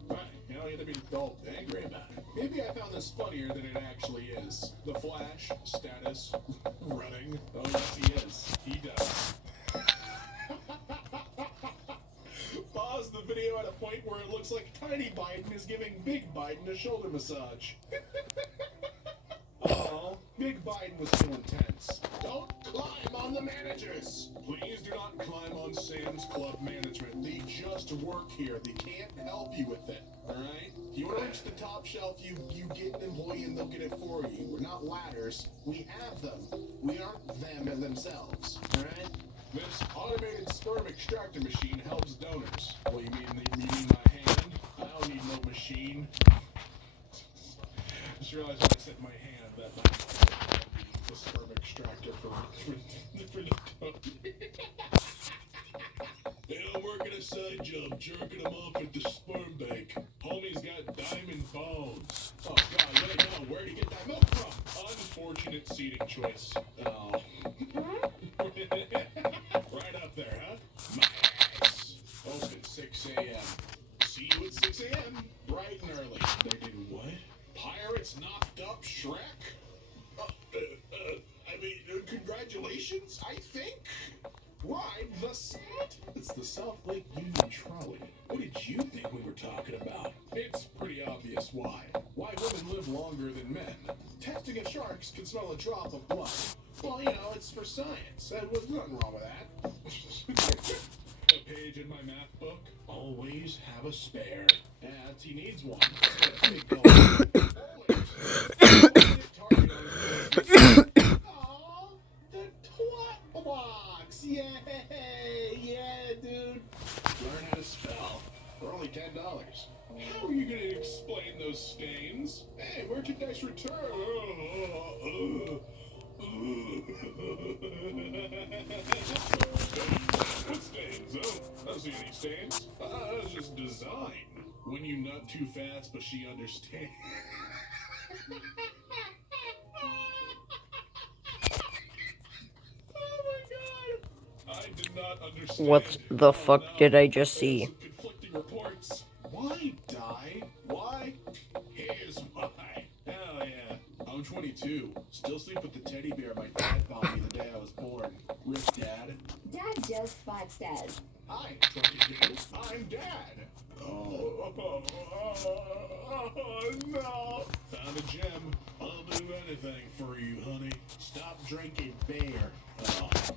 Right, you know, don't have to be all angry about it. Maybe I found this funnier than it actually is. The Flash, status, running. Oh yes, he is. He does. Pause the video at a point where it looks like Tiny Biden is giving Big Biden a shoulder massage. Oh, Big Biden was so intense. Don't climb on the managers. Please do not climb on Sam's Club management. They just work here. They can't help you with it. Alright? If you want to reach the top shelf, you get an employee and they'll get it for you. We're not ladders. We have them. We aren't them and themselves. Alright? This automated sperm extractor machine helps donors. Well, you mean my hand? I don't need no machine. Just realized when I said my hand that might be the sperm extractor for the donor. Hey, I'm working a side job, jerking him off at the sperm bank. Homie's got diamond bones. Oh God, let it know. Where'd he get that milk from? Unfortunate seating choice. Oh. Right up there, huh? My ass. Open 6 a.m. See you at 6 a.m. Bright and early. They do what? Pirates knocked up Shrek? Congratulations, I think. Ride the set. It's the South Lake Union Trolley. What did you think we were talking about? It's pretty obvious why. Why women live longer than men. Testing at sharks can smell a drop of blood. Well, you know, it's for science. There's nothing wrong with that. A page in my math book. Always have a spare. Yeah, he needs one. It's a big goal. Aw, the twat blocks. Yay! Yeah, dude. Learn how to spell for only $10. How are you going to explain those stains? Hey, merchandise return. What stains? I don't see any stains. That's just design. When you nut too fast, but she understands. Oh my God! I did not understand. What the fuck did I just see? Conflicting reports. Why die? Why? Here's why. Hell yeah. I'm 22. Still sleep with the teddy bear my dad bought me the day I was born. Rip Dad. Dad just flat says. Hi, 22. I'm Dad. Oh, no. Found a gem. I'll do anything for you, honey. Stop drinking beer.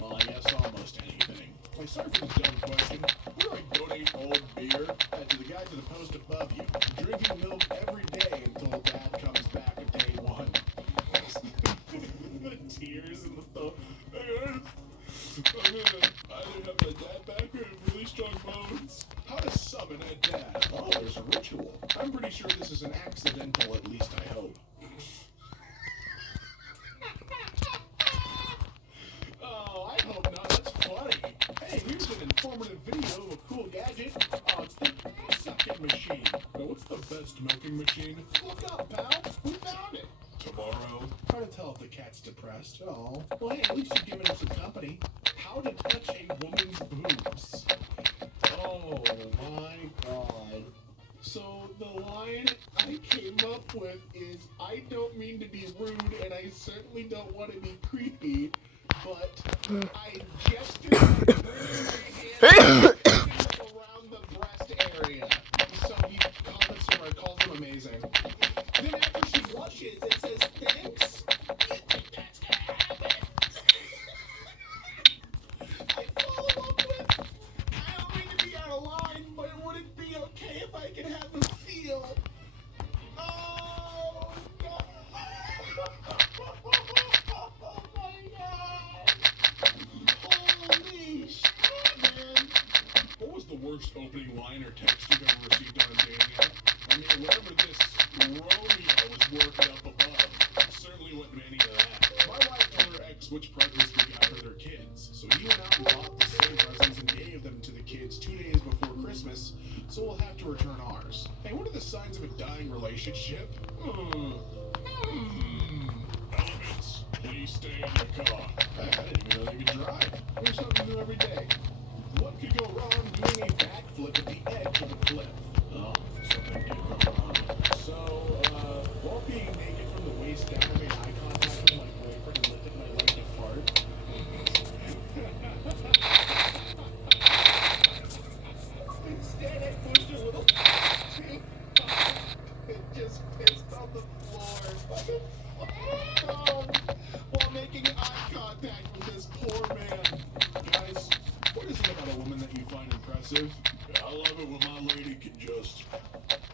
Well, I guess almost anything. Wait, sorry for the dumb question. Where do I donate old beer? To the guy to the post above you. Drinking milk every day until Dad comes back at day 1. The tears and the thought. I either have my dad back or have really strong bones. How to summon a dad? Oh, there's a ritual. I'm pretty sure this is an accidental, at least I hope. Oh, I hope not. That's funny. Hey, here's an informative video of a cool gadget. Oh, it's the sucking machine. Now, what's the best milking machine? Look up, pal. We found it. Tomorrow. Hard to tell if the cat's depressed. Oh. Well, hey, at least you're giving us some company. How to touch a woman's boobs. Oh my God. So the line I came up with is, I don't mean to be rude and I certainly don't want to be creepy, but I gestured by bringing my hand around the breast area. So he comments her, calls him amazing. Then after she blushes, it says, thanks. You think that's gonna happen? I follow up with, I don't mean to be out of line, but would it be okay if I could have a feel? Oh, God. Oh, my God. Holy shit, man. What was the worst opening line or text you've ever received on a dating app? I mean, whatever this Romeo was working up above, certainly wasn't any of that. My wife told her ex which presents we got for their kids, so he went out and bought the same presents and gave them to the kids 2 days before Christmas, so we'll have to return ours. Hey, what are the signs of a dying relationship? Elements, please stay in your car. I didn't even know you could drive. There's something new every day. What could go wrong doing a backflip at the edge of a cliff? Oh, something did go wrong. expensive. I love it when my lady can just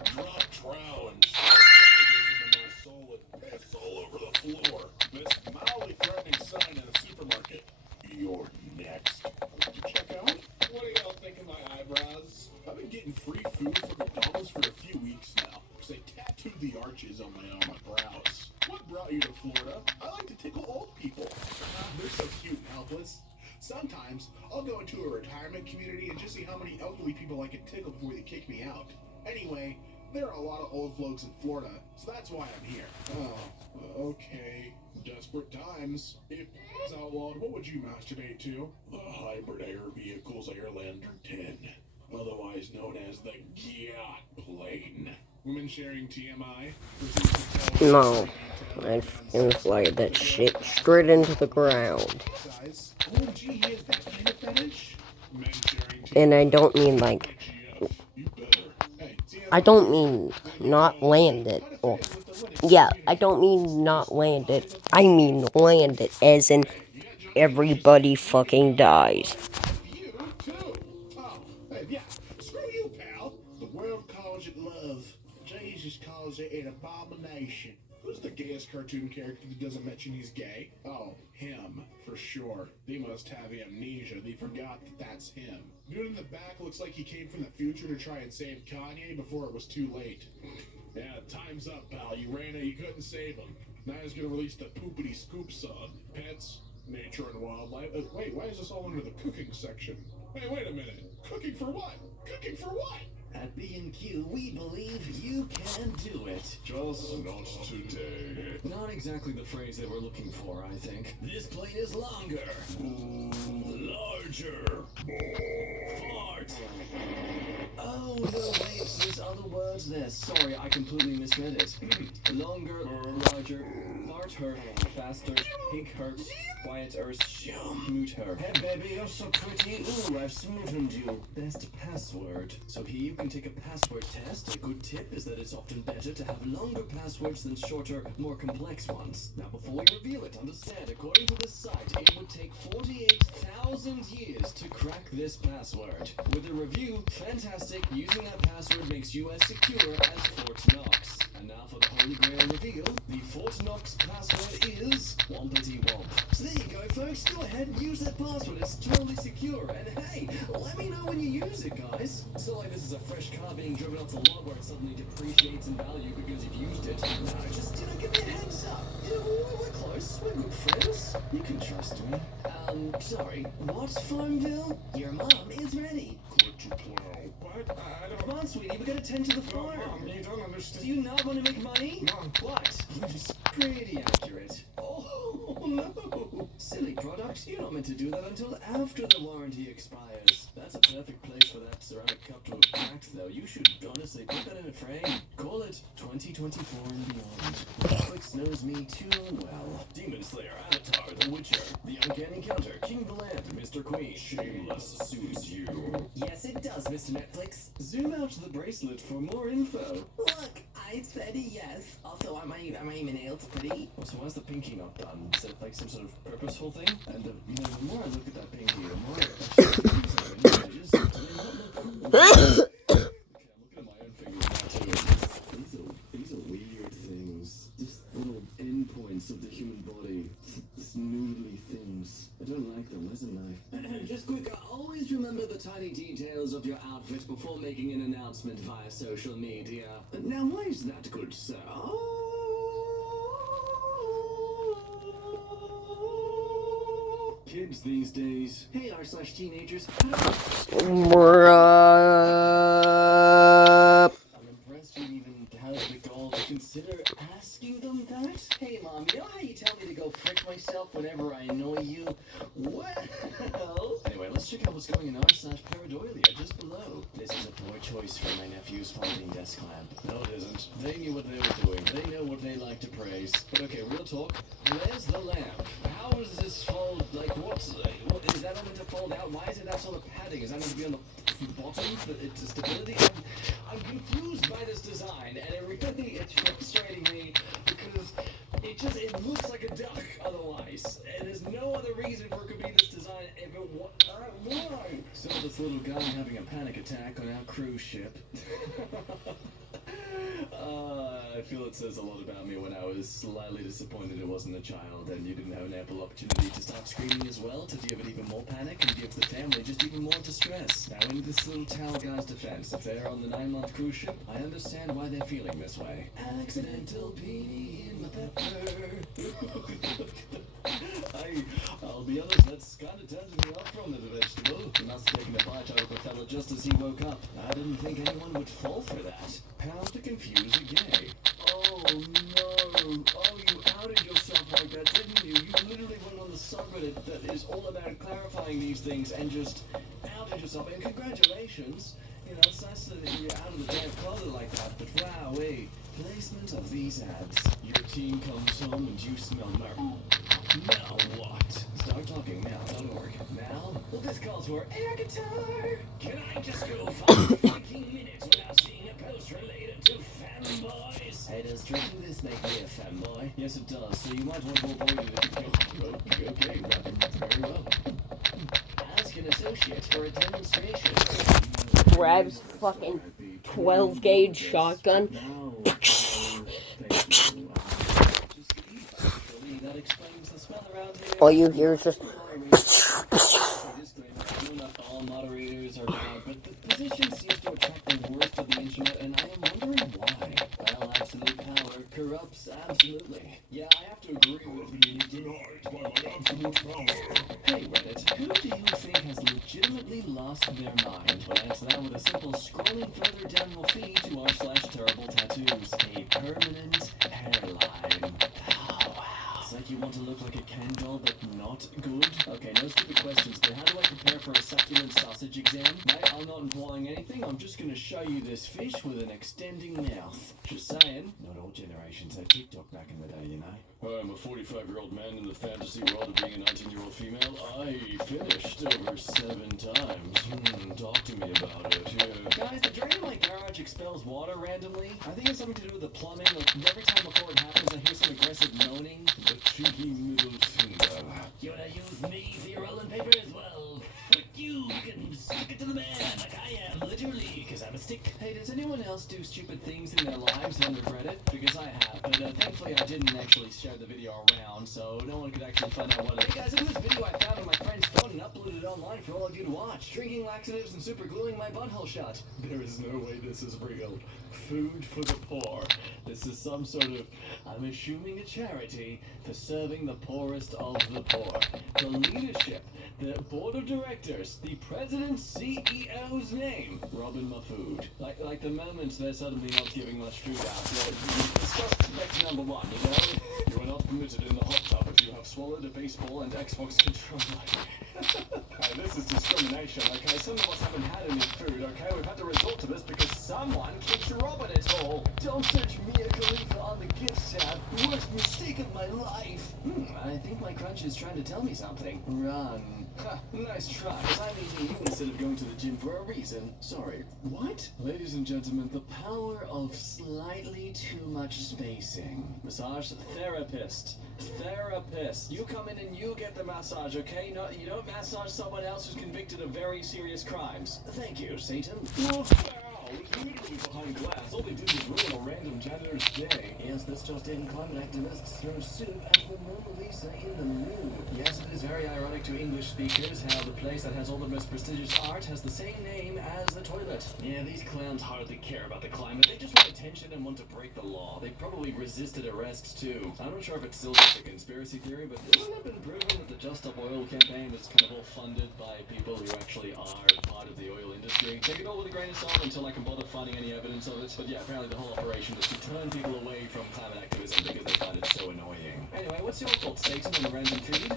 drop trow and slap daggers into my soul and piss all over the floor. This mildly threatening sign in a supermarket. You're next. Did you check out? What do y'all think of my eyebrows? I've been getting free food from McDonald's for a few weeks now, because they tattooed the arches on my brows. What brought you to Florida? I like to tickle old people. They're so cute and helpless. Sometimes I'll go into a retirement community and just see how many elderly people I can tickle before they kick me out. Anyway, there are a lot of old folks in Florida, so that's why I'm here. Oh, okay. Desperate times. If it's outlawed, what would you masturbate to? The Hybrid Air Vehicles Airlander 10, otherwise known as the GYOT plane. Women sharing TMI. No. I fucking fly that shit straight into the ground. Oh, gee, he has that kind of fetish? Men sharing And I don't mean like, You better. Hey, I don't mean not land it. Or, yeah, I don't mean not land it. I mean land it, as in everybody fucking dies. You too. Oh, hey, yeah. Screw you, pal. The world calls it love. Jesus calls it an abomination. Who's the gayest cartoon character that doesn't mention he's gay? Oh, him, for sure. They must have amnesia. They forgot that that's him. Dude in the back looks like he came from the future to try and save Kanye before it was too late. Yeah, time's up, pal. You ran it, you couldn't save him. Now he's gonna release the Poopity Scoop song. Pets, nature, and wildlife. Wait, why is this all under the cooking section? Hey, wait a minute. Cooking for what? Cooking for what? At B&Q, we believe you can do it. Just not today. Not exactly the phrase they were looking for, I think. This plane is longer. Larger. Fart! Oh, no, wait, there's other words there. Sorry, I completely misread it. Longer, larger, fart hurt, faster, pink hurt, quiet earth, smoot her. Hey, baby, you're so pretty. Ooh, I've smootened you. Best password. So here you can take a password test. A good tip is that it's often better to have longer passwords than shorter, more complex ones. Now before we reveal it, understand, according to this site, it would take 48,000 years to crack this password. With a review, fantastic, using that password makes you as secure as Fort Knox. And now for the Holy Grail reveal, the Fort Knox password is Wompity Womp. So there you go, folks. Go ahead and use that password. It's totally secure. And hey, let me know when you use it, guys. It's not like this is a fresh car being driven off the lot where it suddenly depreciates in value because you've used it. No, just, give me a heads up. We're close. We're good friends. You can trust me. Sorry. What, Farmville? Your mom is ready. Click to plow. What? I don't... Come on, sweetie. We gotta tend to the No, farm. Mom, you don't understand. Do you not want to make money? Mom. What? Pretty accurate. Oh, no. Silly product. You're not meant to do that until after the warranty expires. That's a perfect place for that ceramic cup to have cracked, though. You should honestly put that in a frame. Call it 2024 and beyond. Netflix knows me too well. Demon Slayer, Avatar, The Witcher, The Uncanny Counter, King of the Land, Mr. Queen. Shameless suits you. Yes, it does, Mr. Netflix. Zoom out the bracelet for more info. Look, I said yes. Also, am I even able to pretty? So why's the pinky not done? Is it like some sort of purposeful thing? And the more I look at that pinky, the more I actually see some images. Okay, I'm looking at my own fingers now too. These are weird things. Just little endpoints of the human body. Smoothly things. I don't like them. Where's a knife? Just quick, always remember the tiny details of your outfit before making an announcement via social media. Now why is that good, sir? Kids these days. Hey, r/teenagers. Bruh. I'm impressed you even have the gall to consider asking them that. Hey, Mom, you know how you tell me to go frick myself whenever I annoy you? Well... Anyway, let's check out what's going in r/pareidolia just below. This is a poor choice for my nephew's folding desk lamp. No, it isn't. They knew what they were doing. They know what they like to praise. But okay, real talk. Where's the lamp? How does this fold? Like, what is that meant to fold out? Why is it that sort of padding? Is that meant to be on the bottom for its stability? I'm confused by this design, and it's frustrating me because it looks like a duck otherwise, and there's no other reason for it could be this design if it was. Why? saw this little guy having a panic attack on our cruise ship. I feel it says a lot about me when I was slightly disappointed it wasn't a child and you didn't have an ample opportunity to start screaming as well to give it even more panic and give the family just even more distress. Now in this little towel guy's defense, if they're on the 9-month cruise ship, I understand why they're feeling this way. Accidental peeing in the pepper. I'll be honest, that's kind of turning me off from the vegetable. He must have taken a bite out of the fella just as he woke up. I didn't think anyone would fall for that. How to confuse a gay. Oh no. Oh, you outed yourself like that, didn't you? You literally went on the subreddit that is all about clarifying these things and just outed yourself. And congratulations. You know, it's nice that you're out of the damn closet like that, but wow, wait. Placement of these ads. Your team comes home and you smell Now what? Start talking now.org. Now? Well, this calls for air guitar. Can I just go 15 minutes without seeing a post related to fanboys? Hey, does drinking this make me a fanboy? Yes, it does. So you might want to avoid it. Okay, very well. Ask an associate for a demonstration. Grabs fucking 12 gauge shotgun. All you hear is just. All moderators are bad, but the position seems to attract the worst of the internet, and I am wondering why. Well, absolute power corrupts absolutely. Yeah, I have to agree with you. Denied by my absolute power. Hey Reddit, who do you think has legitimately lost their mind? Well, answer that with a simple scrolling further down your feed to r/terrible tattoos. A permanent hairline. Oh, wow. It's like you want to look like a Ken doll, but not good. Okay, no stupid questions, but how do I prepare for a succulent sausage exam? Mate, I'm not implying anything. I'm just gonna show you this fish with an extending mouth. Just saying. Not all generations had TikTok back in the day, you know. I'm a 45-year-old man in the fantasy world of being a 19-year-old female. I finished over 7 times. Talk to me about it, yeah. Guys, the drain in my garage expels water randomly. I think it's something to do with the plumbing. Like, every time before it happens, I hear some aggressive moaning. The cheeky middle finger. You wanna use me for your rolling paper as well? Frick you! You can stick it to the man like I am, literally, because I'm a stick. Hey, does anyone else do stupid things in their lives and regret it? Because I have, but thankfully I didn't actually share the video around, so no one could actually find out what it is. Hey guys, look at this video I found on my friend's phone and uploaded it online for all of you to watch. Drinking laxatives and super gluing my butthole shut. There is no way this is real. Food for the poor. This is some sort of, I'm assuming, a charity for serving the poorest of the poor. The leadership, the board of directors, the president's CEO's name, Robin Mahfood. Like the moment they're suddenly not giving much food out. Suspect number 1, you know? You are not permitted in the hot tub if you have swallowed a baseball and Xbox controller. This is discrimination, okay? Some of us haven't had any food, okay? We've had to resort to this because someone keeps robbing it all. Don't search Mia Khalifa on the gift tab. Worst mistake of my life. I think my crunch is trying to tell me something. Run. Ha, nice try. I'm eating you instead of going to the gym for a reason. Sorry. What? Ladies and gentlemen, the power of slightly too much spacing. Massage therapist. Therapist. You come in and you get the massage, okay? No, you don't massage someone else who's convicted of very serious crimes. Thank you, Satan. Literally behind glass. All they did was ruin a random janitor's day. Yes, that's just in climate activists throw soup at the Mona Lisa in the mood. Yes, it is very ironic to English speakers how the place that has all the most prestigious art has the same name as the toilet. Yeah, these clowns hardly care about the climate. They just want attention and want to break the law. They probably resisted arrest too. I'm not sure if it's still just a conspiracy theory, but hasn't it been proven that the Just Stop Oil campaign was kind of all funded by people who actually are part of the oil industry? Take it all with a grain of salt until I can bother finding any evidence of it. But yeah, apparently the whole operation was to turn people away from climate activism because they find it so annoying. Anyway, what's your fault, Satan, on the random feed?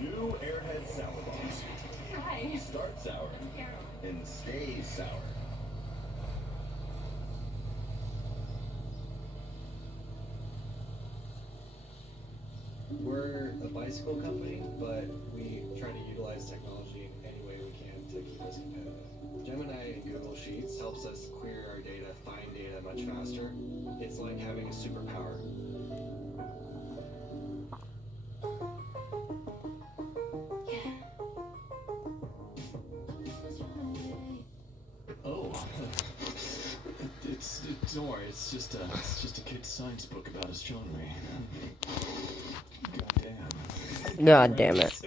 New Airhead Sour Bombs. Hi. Start sour and stay sour. We're a bicycle company, but we try to utilize technology in any way we can to keep us competitive. Gemini and Google Sheets helps us query our data, find data much faster. It's like having a superpower. sorry. It's just a kid's science book about astronomy. God damn it.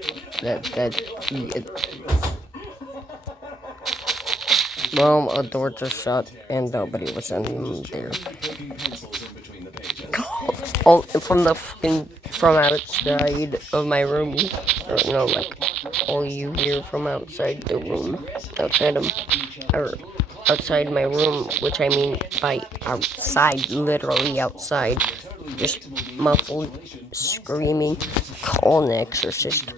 Well, a door just shut and nobody was in there. Oh, from outside of my room, or no, like, all you hear from outside the room, outside my room, which I mean by outside, literally outside, just muffled screaming, call an exorcist.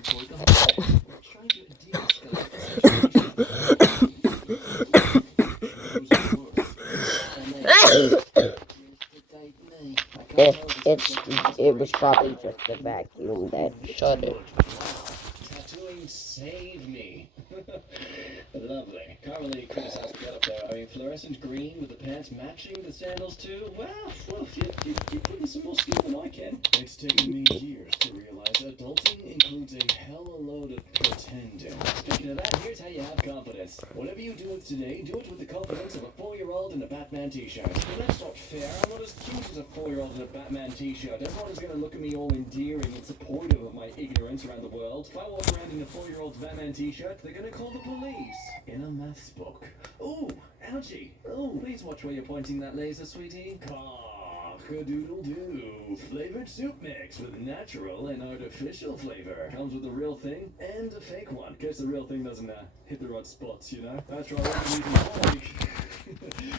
It was probably just the vacuum that shut it. Tattooing saved me. Lovely. Can't really criticize the getup there. I mean, fluorescent green with the pants matching the sandals too. Well, you put in some more skill than I can. It's taken me years to realize adulting includes a hell of a load of pretending. Speaking of that, here's how you have confidence. Whatever you do with today, do it with the confidence of a 4-year-old in a Batman t-shirt. Well, that's not fair. I'm not as cute as a 4-year-old in a Batman t-shirt. Everyone's gonna look at me all endearing and supportive of my ignorance around the world. If I walk around in a 4-year-old's Batman t-shirt, they're gonna call the police. In a maths book. Ooh, ouchie. Oh, please watch where you're pointing that laser, sweetie. Cock-a-doodle-doo. Flavored soup mix with natural and artificial flavor. Comes with a real thing and a fake one. In case the real thing doesn't hit the right spots, you know? That's right,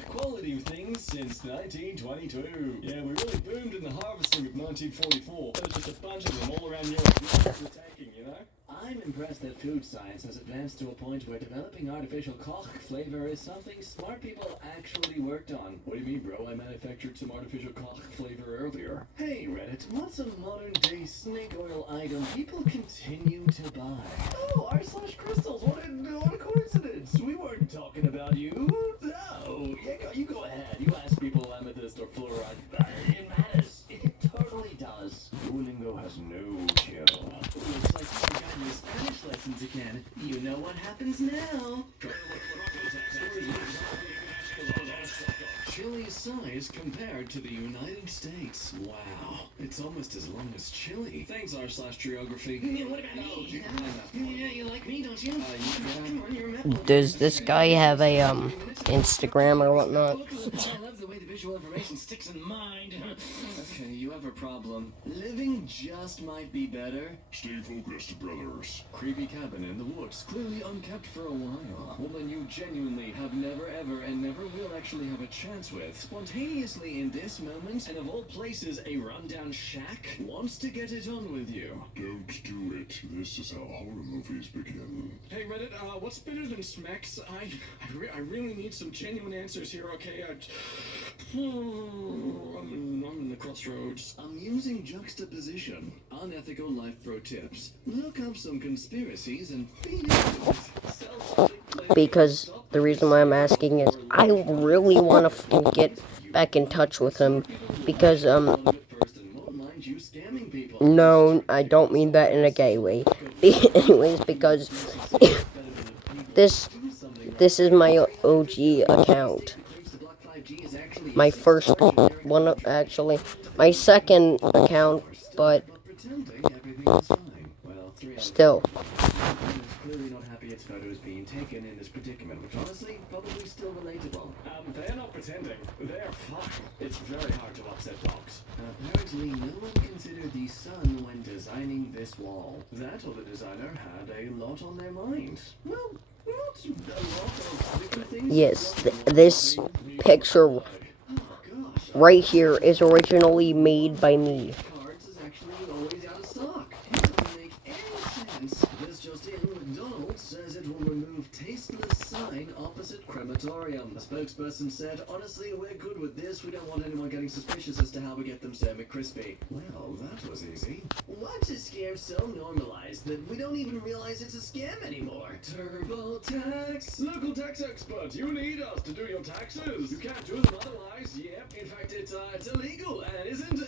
quality things since 1922. Yeah, we really boomed in the harvesting of 1944. There's just a bunch of them all around Europe for taking, you know? I'm impressed that food science has advanced to a point where developing artificial cock flavor is something smart people actually worked on. What do you mean, bro? I manufactured some artificial cock flavor earlier. Hey, Reddit, what's a modern-day snake oil item people continue to buy? Oh, r/crystals. What a coincidence. We weren't talking about you. No. Yeah, you go ahead. You ask people amethyst or fluoride. It matters. It totally does. Duolingo has no chill. Looks like you forgot your Spanish lessons again. You know what happens now. Chile's size compared to the United States. Wow. It's almost as long as Chile. Thanks, r/geography. Yeah, what about me? Yeah, you like me, don't you? Come on, you're a Does this guy have a Instagram or whatnot? I love the way the visual information sticks in mind. Okay, you have a problem. Living just might be better. Stay focused, brothers. Creepy cabin in the woods, clearly unkept for a while. Woman you genuinely have never ever and never will actually have a chance with. Spontaneously in this moment, and of all places, a rundown shack wants to get it on with you. Don't do it. This is how horror movies begin. Hey Reddit, what's better than Smex? I really need some genuine answers here, okay? I'm in the crossroads. Amusing juxtaposition. Unethical life pro tips. Look up some conspiracies and feed it. Because the reason why I'm asking is I really want to get back in touch with him because no, I don't mean that in a gay way. Anyways, because this is my OG account. My first one, actually, my second account, but still. Clearly not happy its photo is being taken in this predicament, which honestly probably still relatable. They're not pretending. They're fine. It's very hard to upset dogs. Apparently, no one considered the sun when designing this wall. That or the designer had a lot on their mind. Well, not a lot of different things. Yes, this picture right here is originally made by me. Cards is actually always out of stock. It doesn't make any sense. This just in, McDonald's says it will remove tasteless sign opposite crematorium. A spokesperson said, honestly, we're good with this. We don't want anyone getting suspicious as to how we get them Sam McCrispy. Well, that was easy. What's a scam so normalized that we don't even realize it's a scam anymore? TurboTax. Local tax expert, you need us to do your taxes. You can't do them otherwise. Yep. In fact, it's illegal and isn't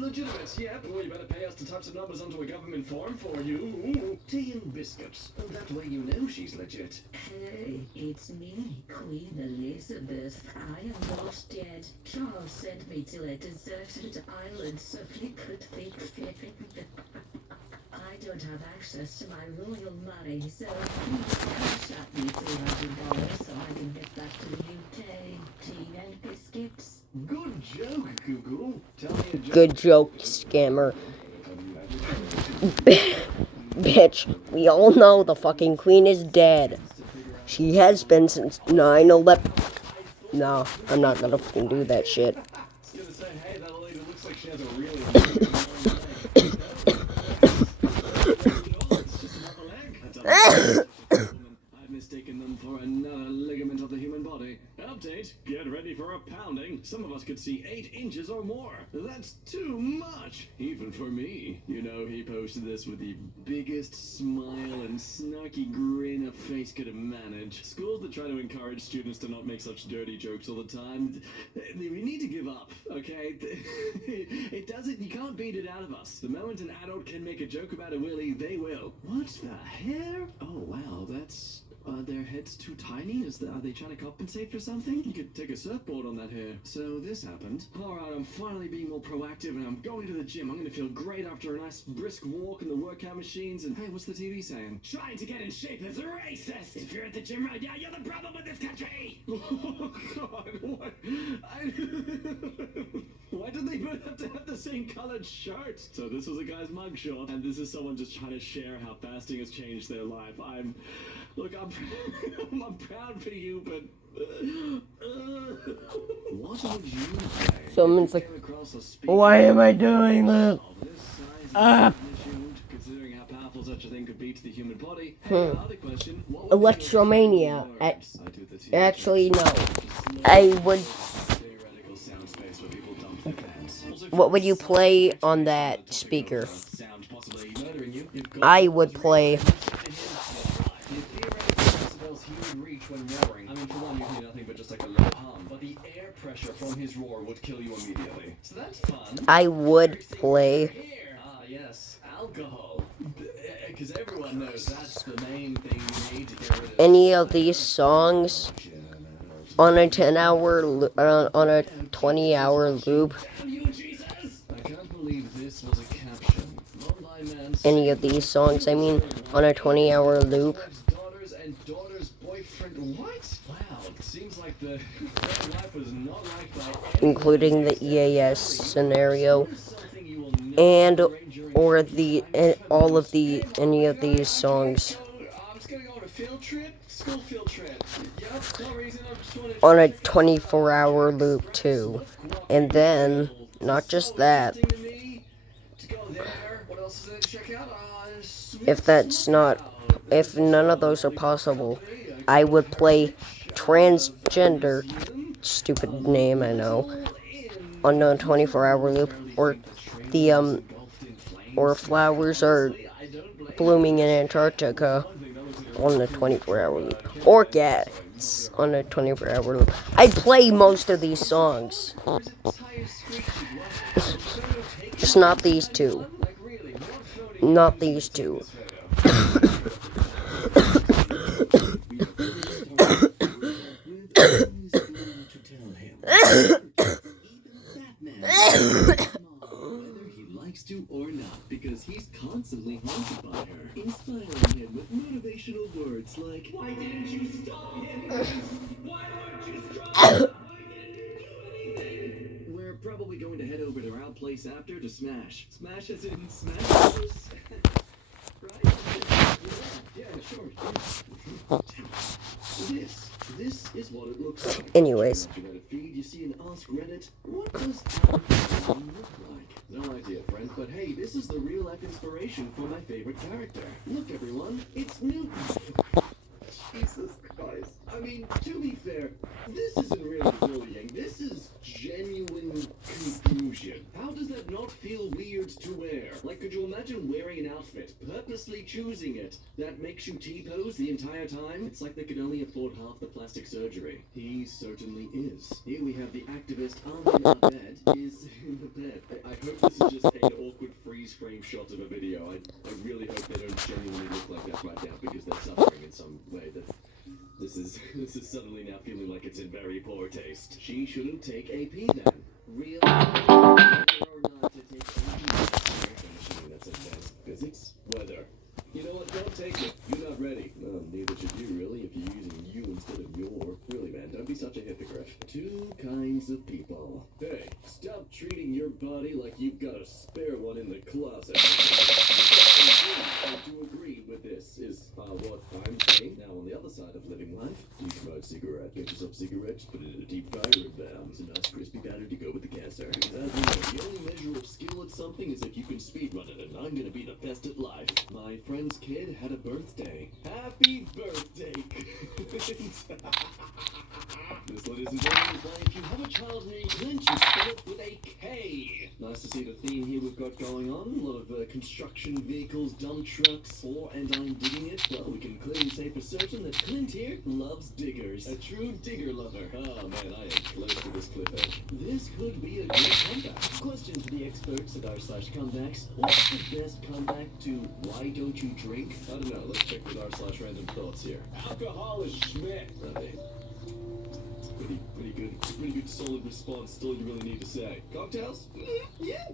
legitimate. Yep. Well, you better pay us to type some numbers onto a government form for you. Do you biscuits. That way you know she's legit. Hey, it's me, Queen Elizabeth. I am not dead. Charles sent me to a deserted island so he could think fit. I don't have access to my royal money, so please cash at me $300 so I can get back to the UK. Tea and biscuits. Good joke, Google. Tell me a joke. Good joke, scammer. Bitch, we all know the fucking queen is dead. She has been since 9/11. No, I'm not gonna fucking do that shit. I was gonna say, hey, that lady looks like she has a really I've mistaken them for another ligament of the human body. Update, get ready for a pounding. Some of us could see 8 inches or more. That's too much, even for me. You know, he posted this with the biggest smile and snarky grin a face could manage. Schools that try to encourage students to not make such dirty jokes all the time, we need to give up, okay? It doesn't, you can't beat it out of us. The moment an adult can make a joke about a willy, they will. What the hair? Oh wow, that's... their head's too tiny? Are they trying to compensate for something? You could take a surfboard on that hair. So this happened. Alright, I'm finally being more proactive and I'm going to the gym. I'm gonna feel great after a nice brisk walk in the workout machines. And hey, what's the TV saying? Trying to get in shape is racist! If you're at the gym right now, you're the problem with this country! Oh god, what? Why did they both have to have the same colored shirt? So this was a guy's mugshot, and this is someone just trying to share how fasting has changed their life. Look, I'm proud for you, but... what would you say? Someone's like, why am I doing this? Considering how powerful such a thing could be to the human body. Hey, other question, what would Electromania. Actually, no. I would... What would you play on that speaker? I would play... From his roar would kill you immediately. So that's fun. I would play... yes, alcohol. Because everyone knows that's the main thing you need to get rid of. Any of these songs on a 10-hour, on a 20-hour loop. I can't believe this was a caption. Any of these songs, I mean, on a 20-hour loop. Daughters and daughter's boyfriend. What? Wow, it seems like the life was not liked by including the EAS scenario, and or the all of the any of these songs on a 24-hour loop too. And then not just that, if none of those are possible, I would play Transgender, stupid name, I know, on a 24-hour loop, or the or Flowers Are Blooming in Antarctica on a 24-hour loop, or Cats on a 24-hour loop. I'd play most of these songs, just not these two. Not these two. To or not, because he's constantly haunted by her, inspiring him with motivational words like, why didn't you stop him? Why weren't you strong? Why didn't you do anything? We're probably going to head over to our place after to smash. Smash as in Smash Bros. Right? Yeah, sure. This is what it looks like. Anyways. Reddit feed, you see an Ask Reddit. What does Alvin look like? No idea, friend, but hey, this is the real-life inspiration for my favorite character. Look, everyone, it's Newton. Jesus Christ. I mean, to be fair, this isn't really bullying. This is genuine confusion. How does that not feel weird to wear? Like, could you imagine wearing an outfit purposely choosing it. That makes you T-pose the entire time? It's like they could only afford half the plastic surgery. He certainly is. Here we have the activist on the bed. Is in the bed. I hope this is just an awkward freeze frame shot of a video. I really hope they don't genuinely look like that right now because they're suffering in some way. This is suddenly now feeling like it's in very poor taste. She shouldn't take AP then. Really? Whether or not to take AP. I'm assuming that's advanced physics. Whether. You know what? Don't take it. You're not ready. Well, neither should you really if you're using you instead of your. Really, man, don't be such a hypocrite. Two kinds of people. Hey, stop treating your body like you've got a spare one in the closet. I do agree with this is what I'm saying. Now, on the other side of living life, you smoke cigarette, get yourself cigarettes, put it in a deep fryer, and it's a nice crispy batter to go with the cancer. Because as we know, the only measure of skill at something is if you can speedrun it, and I'm gonna be the best at life. My friend's kid had a birthday. Happy birthday! This, ladies and gentlemen, is why if you have a child named Clint, you spell it with a K. Nice to see the theme here we've got going on. A lot of construction vehicles, dump trucks, and I'm digging it. Well, we can clearly say for certain that Clint here loves diggers. A true digger lover. Oh man, I am close to this cliff edge. This could be a good comeback. Question to the experts at r/comebacks. What's the best comeback to why don't you drink? I don't know. Let's check with r/random thoughts here. Alcohol is Schmidt. Okay. Pretty good solid response. Still, you really need to say cocktails? Yeah,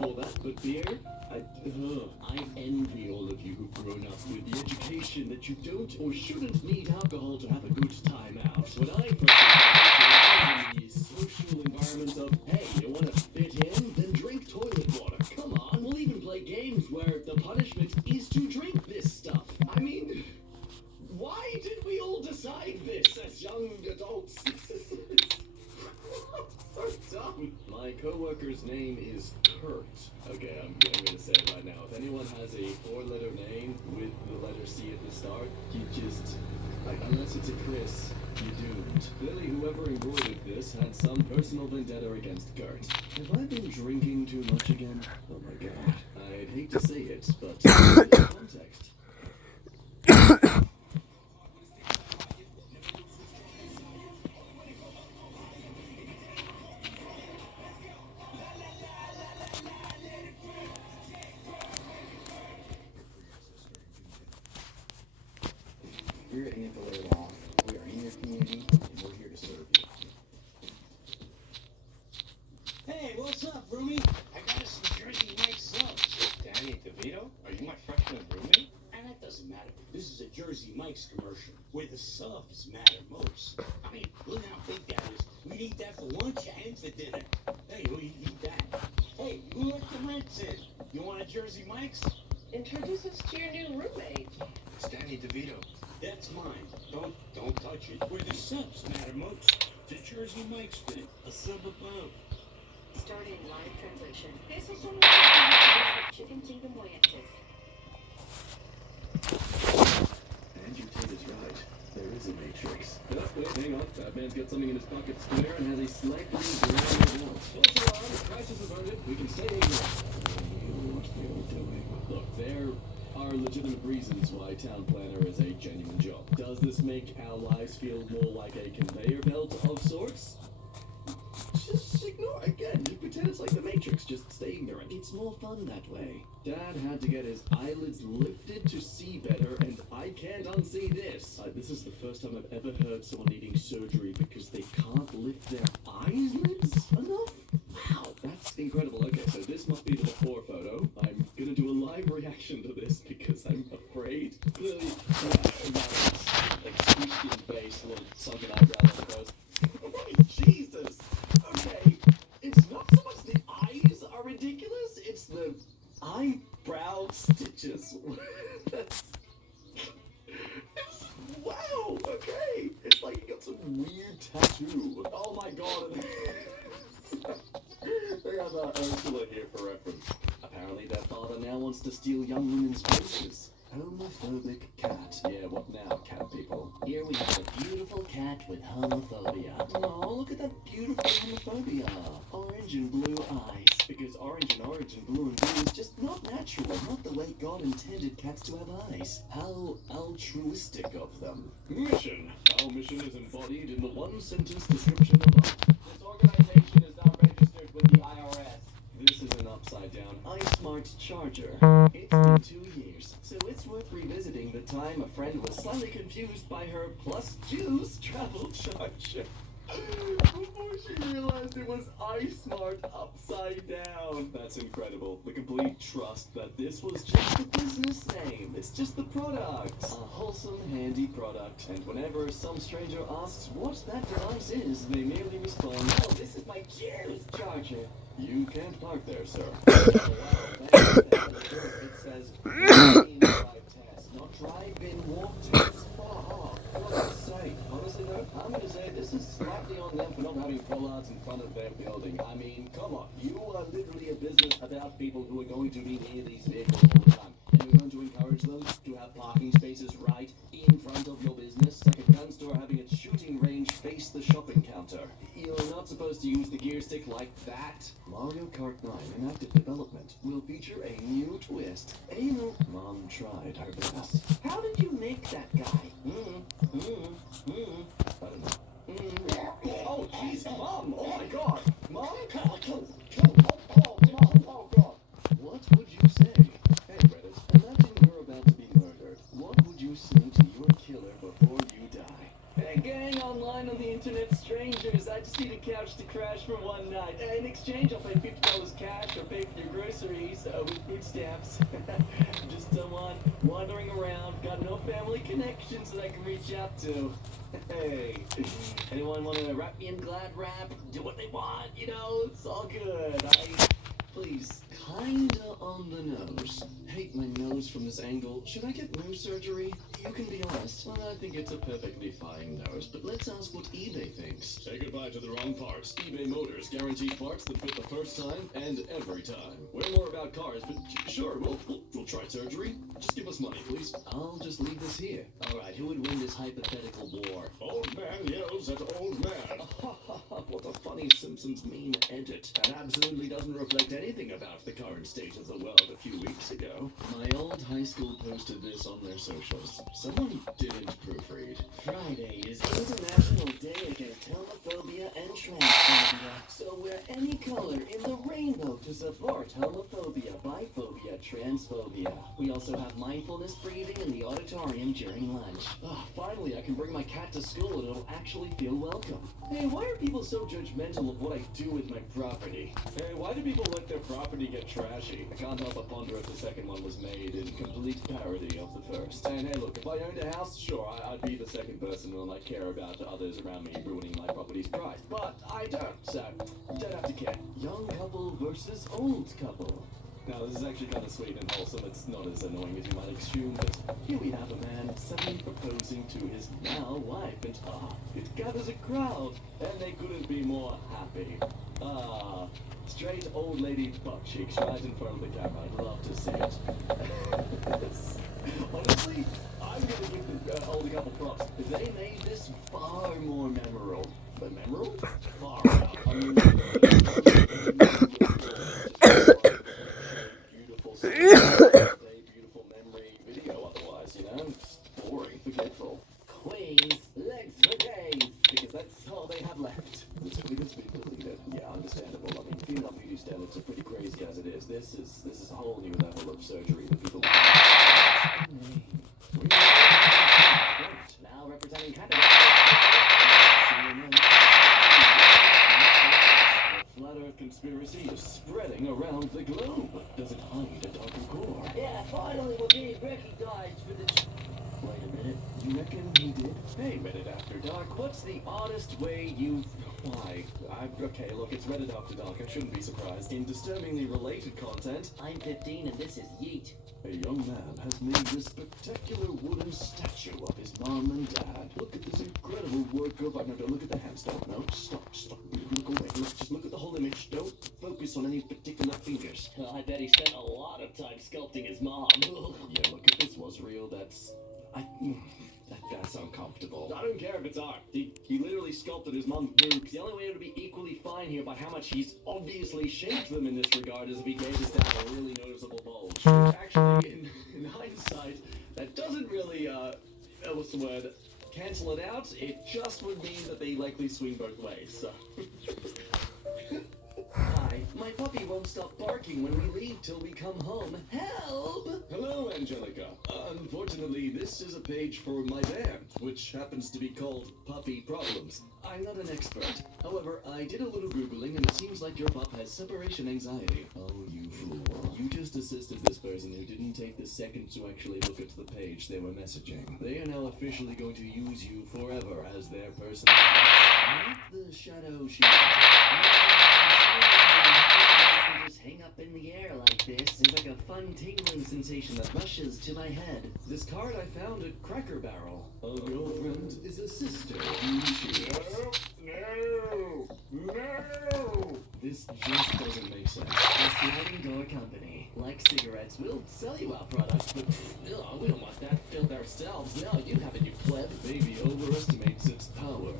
for that. But beer? I envy all of you who've grown up with the education that you don't or shouldn't need alcohol to have a good time out. When I first in the social environment of, hey, you want to fit in? Then drink toilet water. Come on, we'll even play games where the punishment is to drink this stuff. I mean, why did we all decide this as young adults? So dumb. My coworker's name is Kurt. Okay, I'm gonna say it right now. If anyone has a 4-letter name with the letter C at the start, you just, unless it's a Chris, you're doomed. Clearly, whoever embroidered this had some personal vendetta against Kurt. Have I been drinking too much again? Oh my god. I'd hate to say it, but in context. We're in it to lay it off. We are in your community, and we're here to serve you. Hey, what's up, roomie? I got us some Jersey Mike's subs. Danny DeVito? Are you my freshman roommate? And that doesn't matter. This is a Jersey Mike's commercial, where the subs matter most. I mean, look how big that is. We'd eat that for lunch and for dinner. Hey, who eat that? Hey, who let the rents in? You want a Jersey Mike's? Introduce us to your new roommate. It's Danny DeVito. That's mine. Don't touch it. Where the subs matter most. The Jersey Mike's thing. A sub above. Starting live translation. Esos son chicken chingamoyantes. Andrew Tate is right. There is a matrix. Oh, wait, hang on. Batman's got something in his pocket square and has a slightly brown result. False alarm. Crisis averted. We can stay ignorant. What they're doing. Look, there are legitimate reasons why town planner is a genuine job. Does this make our lives feel more like a conveyor belt of sorts? Just ignore it again. Just pretend it's like the Matrix. Just stay ignorant. It's more fun that way. Dad had to get his eyelids lifted to see better, and I can't unsee this. This is the first time I've ever heard someone needing surgery because they can't lift their eyelids enough. Wow, that's incredible. Okay, so this must be the before photo. I'm gonna do a live reaction to this because I'm afraid. Clearly, like squeezed in face, a little sunken eyebrow, I suppose. Jesus. Okay, it's not so much the eyes are ridiculous, it's the eyebrow stitches. Wow, okay. It's like you got some weird tattoo. Oh my god. They have Ursula here for reference. Apparently their father now wants to steal young women's voices. Homophobic cat. Yeah, what now, cat people? Here we have a beautiful cat with homophobia. Oh, look at that beautiful homophobia. Orange and blue eyes. Because orange and blue is just not natural. Not the way God intended cats to have eyes. How altruistic of them. Mission. Our mission is embodied in the one-sentence description above. This organization is not registered with the IRS. This is an upside-down iSmart charger. It's been 2 years, so it's worth revisiting the time a friend was slightly confused by her +2's travel charger. Before she realized it was iSmart upside down. That's incredible. The complete trust that this was just the business name. It's just the product. A wholesome, handy product. And whenever some stranger asks what that device is, they merely respond, "Oh, this is my Gears charger." You can't park there, sir. It says, drive test, not drive-in walk test. Oh, for God's sake. Honestly, though, I'm going to say this is slightly on them for not having bollards in front of their building. I mean, come on. You are literally a business about people who are going to be near these vehicles all the time. And you're going to encourage them to have parking spaces right in front of your business. It's like a gun store having its shooting range face the shopping counter. You're not supposed to use the gear stick like that. Mario Kart 9 in active development will feature a new twist. Anal. Mom tried her best. How did you make that guy? I don't know. Oh, jeez, Mom! Oh my God! Mom? Oh God! What would you say? Hey, Reddit, imagine you're about to be murdered. What would you say to your killer before you die? Hey gang, online on the internet, strangers, I just need a couch to crash for one night. In exchange, I'll pay $50 cash or pay for your groceries with food stamps. Just someone wandering around, got no family connections that I can reach out to. Hey, anyone want to wrap me in glad wrap? Do what they want, you know, it's all good. Please, kinda on the nose. Hate my nose from this angle. Should I get nose surgery? You can be honest. Well, I think it's a perfectly fine nose, but let's ask what eBay thinks. Say goodbye to the wrong parts. eBay Motors guarantees parts that fit the first time and every time. We're more about cars, but sure, we'll try surgery. Just give us money, please. I'll just leave this here. Alright, who would win this hypothetical war? Old man yells at old man. What a funny Simpsons meme edit. That absolutely doesn't reflect anything about the current state of the world a few weeks ago. My old high school posted this on their socials. Someone didn't proofread. Friday is International Day Against Homophobia and Transphobia. So wear any color in the rainbow to support homophobia, biphobia, transphobia. We also have mindfulness breathing in the auditorium during lunch. Finally, I can bring my cat to school and it'll actually feel welcome. Hey, why are people so judgmental of what I do with my property? Hey, why do people let their property get trashy? I can't help but ponder if the second one was made in complete parody of the first. And hey, look, if I owned a house, sure, I'd be the second person who might care about others around me ruining my property's price. But I don't, so don't have to care. Young couple versus old couple. Now, this is actually kind of sweet and wholesome. It's not as annoying as you might assume, but here we have a man suddenly proposing to his now wife, and it gathers a crowd, and they couldn't be more happy. Straight old lady butt cheeks right in front of the camera. I'd love to see it. Honestly, I'm gonna give the older couple props. They made this far more memorable. But memorable? Far out. I mean, beautiful memory video otherwise, you know? Just boring, forgetful. Queens, legs for days, because that's all they have left. It's because we deleted. Yeah, understandable. I mean, female beauty standards are pretty crazy as it is. This is a whole new level of surgery that people now representing Canada. The flat Earth conspiracy is spreading around the globe. Does it hide a darker core? Yeah, finally we're being recognized for the... Wait a minute, you reckon he did? Hey, Reddit After Dark, what's the oddest way you've... Why? Okay, look, it's Reddit After Dark, I shouldn't be surprised. In disturbingly related content... I'm 15 and this is Yeet. A young man has made this spectacular wooden statue of his mom and dad. Look at this incredible work of... No, look at the hands, no, stop. Look away, just look at the whole image, don't focus on any particular fingers. I bet he spent a lot of time sculpting his mom. Yeah, look, if this was real, that's that's uncomfortable. I don't care if it's art. He literally sculpted his mom's boobs. The only way it would be equally fine here by how much he's obviously shaped them in this regard is if he gave his dad a really noticeable bulge. Which actually, in hindsight, that doesn't really, what's the word? Cancel it out. It just would mean that they likely swing both ways, so. Hi, my puppy won't stop barking when we leave till we come home. Help! Hello, Angelica. Unfortunately, this is a page for my band, which happens to be called Puppy Problems. I'm not an expert. However, I did a little Googling, and it seems like your pup has separation anxiety. Oh, you fool. You just assisted this person who didn't take the second to actually look at the page they were messaging. They are now officially going to use you forever as their person. Not the shadow sheet. Just hang up in the air like this. It's like a fun tingling sensation that rushes to my head. This card I found at Cracker Barrel. A girlfriend is a sister. No! This just doesn't make sense. A sliding door company, like cigarettes, will sell you our products, but we don't want that filth ourselves. No, you have it, you pleb. Baby overestimates its power.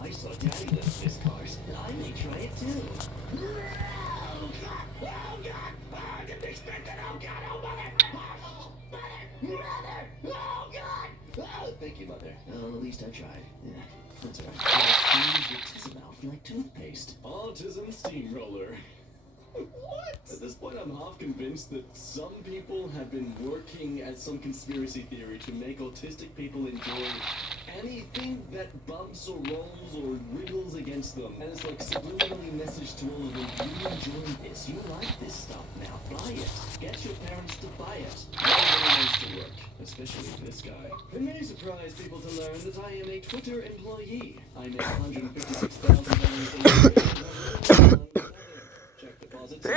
I saw Daddy lift this card. I may try it too. Oh God! Oh God! Oh, I didn't expect it! Oh God! Oh mother! Oh, mother! Oh God! Oh, thank you, mother. Well, at least I tried. Yeah, that's all right. Your mouth like toothpaste. Autism steamroller. What? At this point, I'm half convinced that some people have been working at some conspiracy theory to make autistic people enjoy anything that bumps or rolls or wriggles against them. And it's like subliminally messaged to all of them, you enjoy this, you like this stuff, now buy it. Get your parents to buy it. Nobody wants to work, especially this guy. It may surprise people to learn that I am a Twitter employee. I make $156,000 check deposits. No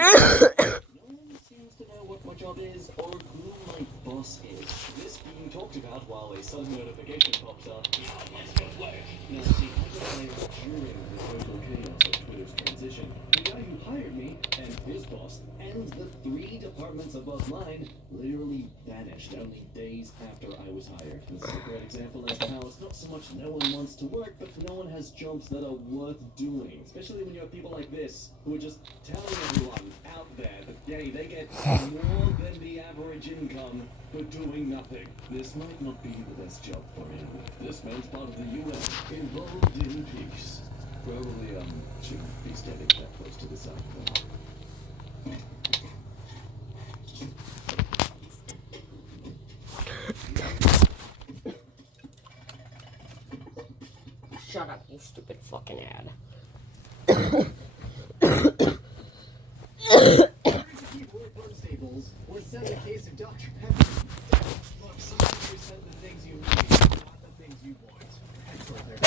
one seems to know what my job is or who my boss is. This being talked about while a sudden notification pops up. Now see, I got hired during the total chaos of Twitter's transition. The guy who hired me and his boss and the 3 departments above mine literally vanished only days after I was hired. This is a great example as to how it's not so much no one wants to work, but no one has jobs that are worth doing. Especially when you have people like this who are just telling everyone out there that they get more than the average income for doing nothing. This might not be the best job for him. This man's part of the UN, involved in peace. Probably, shouldn't be standing that close to the sun, though. Shut up, you stupid fucking ad. Or send a case of Dr. Pepper. Look, sometimes you send the things you need, not the things you want. That's what they're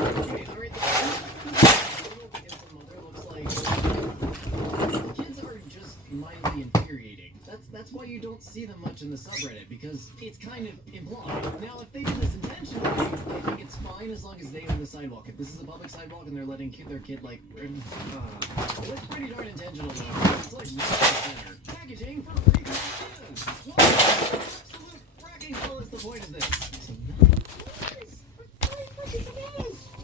okay, alright, the kids are just mildly infuriating. That's why you don't see them much in the subreddit, because it's kind of implied. Now, if they do this intentionally, I think it's fine as long as they own the sidewalk. If this is a public sidewalk and they're letting their kid, like, it's pretty darn intentional, though. It's like center. Packaging for free kids. What absolute fracking hell is the point of this?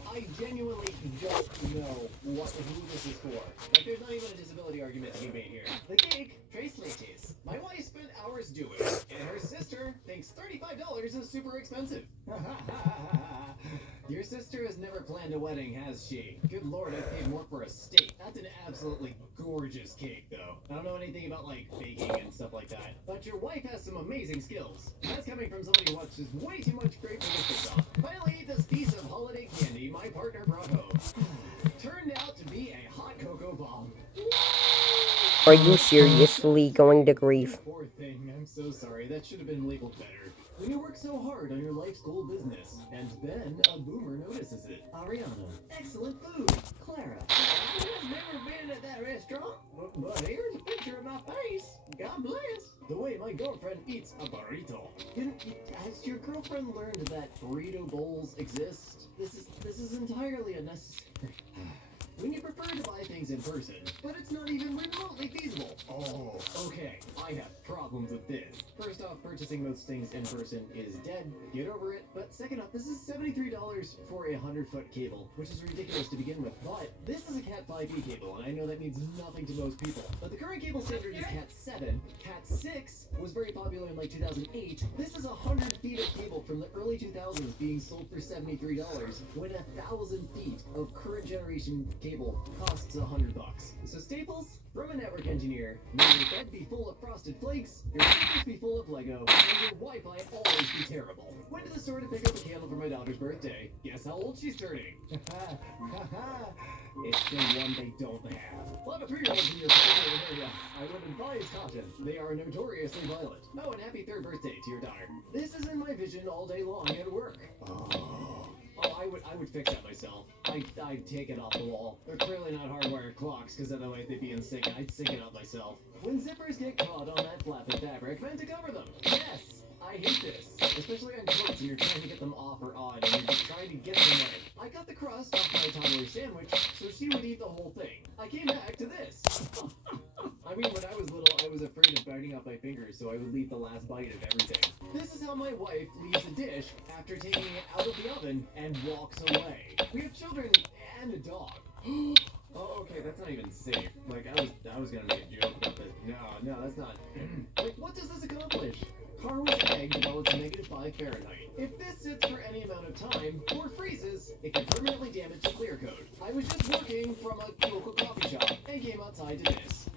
I genuinely don't know who this is for. Like, there's not even a disability argument to be made here. The cake, Trace Lattes. My wife spent hours doing it, and her sister thinks $35 is super expensive. Your sister has never planned a wedding, has she? Good lord, I paid more for a steak. That's an absolutely gorgeous cake, though. I don't know anything about, like, baking and stuff like that. But your wife has some amazing skills. And that's coming from somebody who watches way too much Great British stuff. Finally, this piece of holiday candy my partner brought home turned out to be a hot cocoa bomb. Are you seriously going to grief? Poor thing, I'm so sorry. That should have been labeled better. When you work so hard on your life's goal business, and then a boomer notices it. Ariana, excellent food. Clara, I've never been at that restaurant, but here's a picture of my face. God bless. The way my girlfriend eats a burrito. Has your girlfriend learned that burrito bowls exist? This is entirely unnecessary. when you prefer to buy things in person, but it's not even remotely feasible. Oh, okay, I have problems with this. First off, purchasing most things in person is dead. Get over it. But second off, this is $73 for a 100-foot cable, which is ridiculous to begin with. But this is a Cat 5e cable, and I know that means nothing to most people. But the current cable standard is Cat 7. Cat 6 was very popular in like 2008. This is 100 feet of cable from the early 2000s being sold for $73, when 1,000 feet of current generation cable costs $100. So Staples, from a network engineer, may your bed be full of frosted flakes, your tables be full of Lego, and your Wi-Fi always be terrible. Went to the store to pick up a candle for my daughter's birthday. Guess how old she's turning? It's the one they don't have. Well, a 3-year-old in your area. I would advise caution. They are notoriously violent. Oh, and happy 3rd birthday to your daughter. This is in my vision all day long at work. Oh, I would fix that myself. I'd take it off the wall. They're clearly not hardwired clocks, because otherwise they'd be in sync. I'd sync it up myself. When zippers get caught on that flap of fabric, meant to cover them. Yes, I hate this. Especially on coats and you're trying to get them off or on, and you're just trying to get them right. I cut the crust off my toddler's sandwich, so she would eat the whole thing. I came back to this. I mean, when I was little, I was afraid of biting off my fingers, so I would leave the last bite of everything. This is how my wife leaves a dish after taking it out of the oven and walks away. We have children and a dog. Oh, okay, that's not even safe. Like, I was gonna make a joke about this. No, that's not. Like, what does this accomplish? Car was egg develops -5 Fahrenheit. If this sits for any amount of time or freezes, it can permanently damage the clear coat. I was just working from a local coffee shop and came outside to this.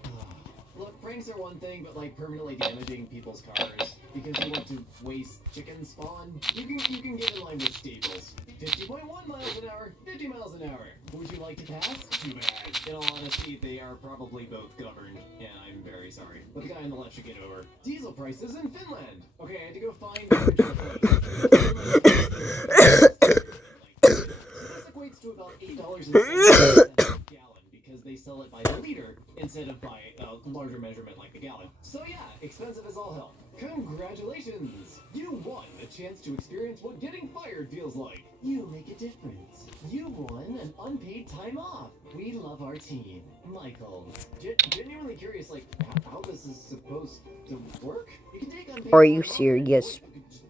Look, pranks are one thing, but like permanently damaging people's cars because you want to waste chicken spawn, you can get in line with Staples. 50.1 miles an hour, 50 miles an hour. Would you like to pass? Too bad. In all honesty, they are probably both governed, and I'm very sorry. But the guy on the left should get over. Diesel prices in Finland. Okay, I had to go find the original price. This equates to about $8 a gallon because they sell it by the liter instead of by a larger measurement like the gallon. So yeah, expensive as all hell. Congratulations! You won the chance to experience what getting fired feels like. You make a difference. You won an unpaid time off. We love our team. Michael. Genuinely curious, like, how this is supposed to work? You can take unpaid Are you time off, serious?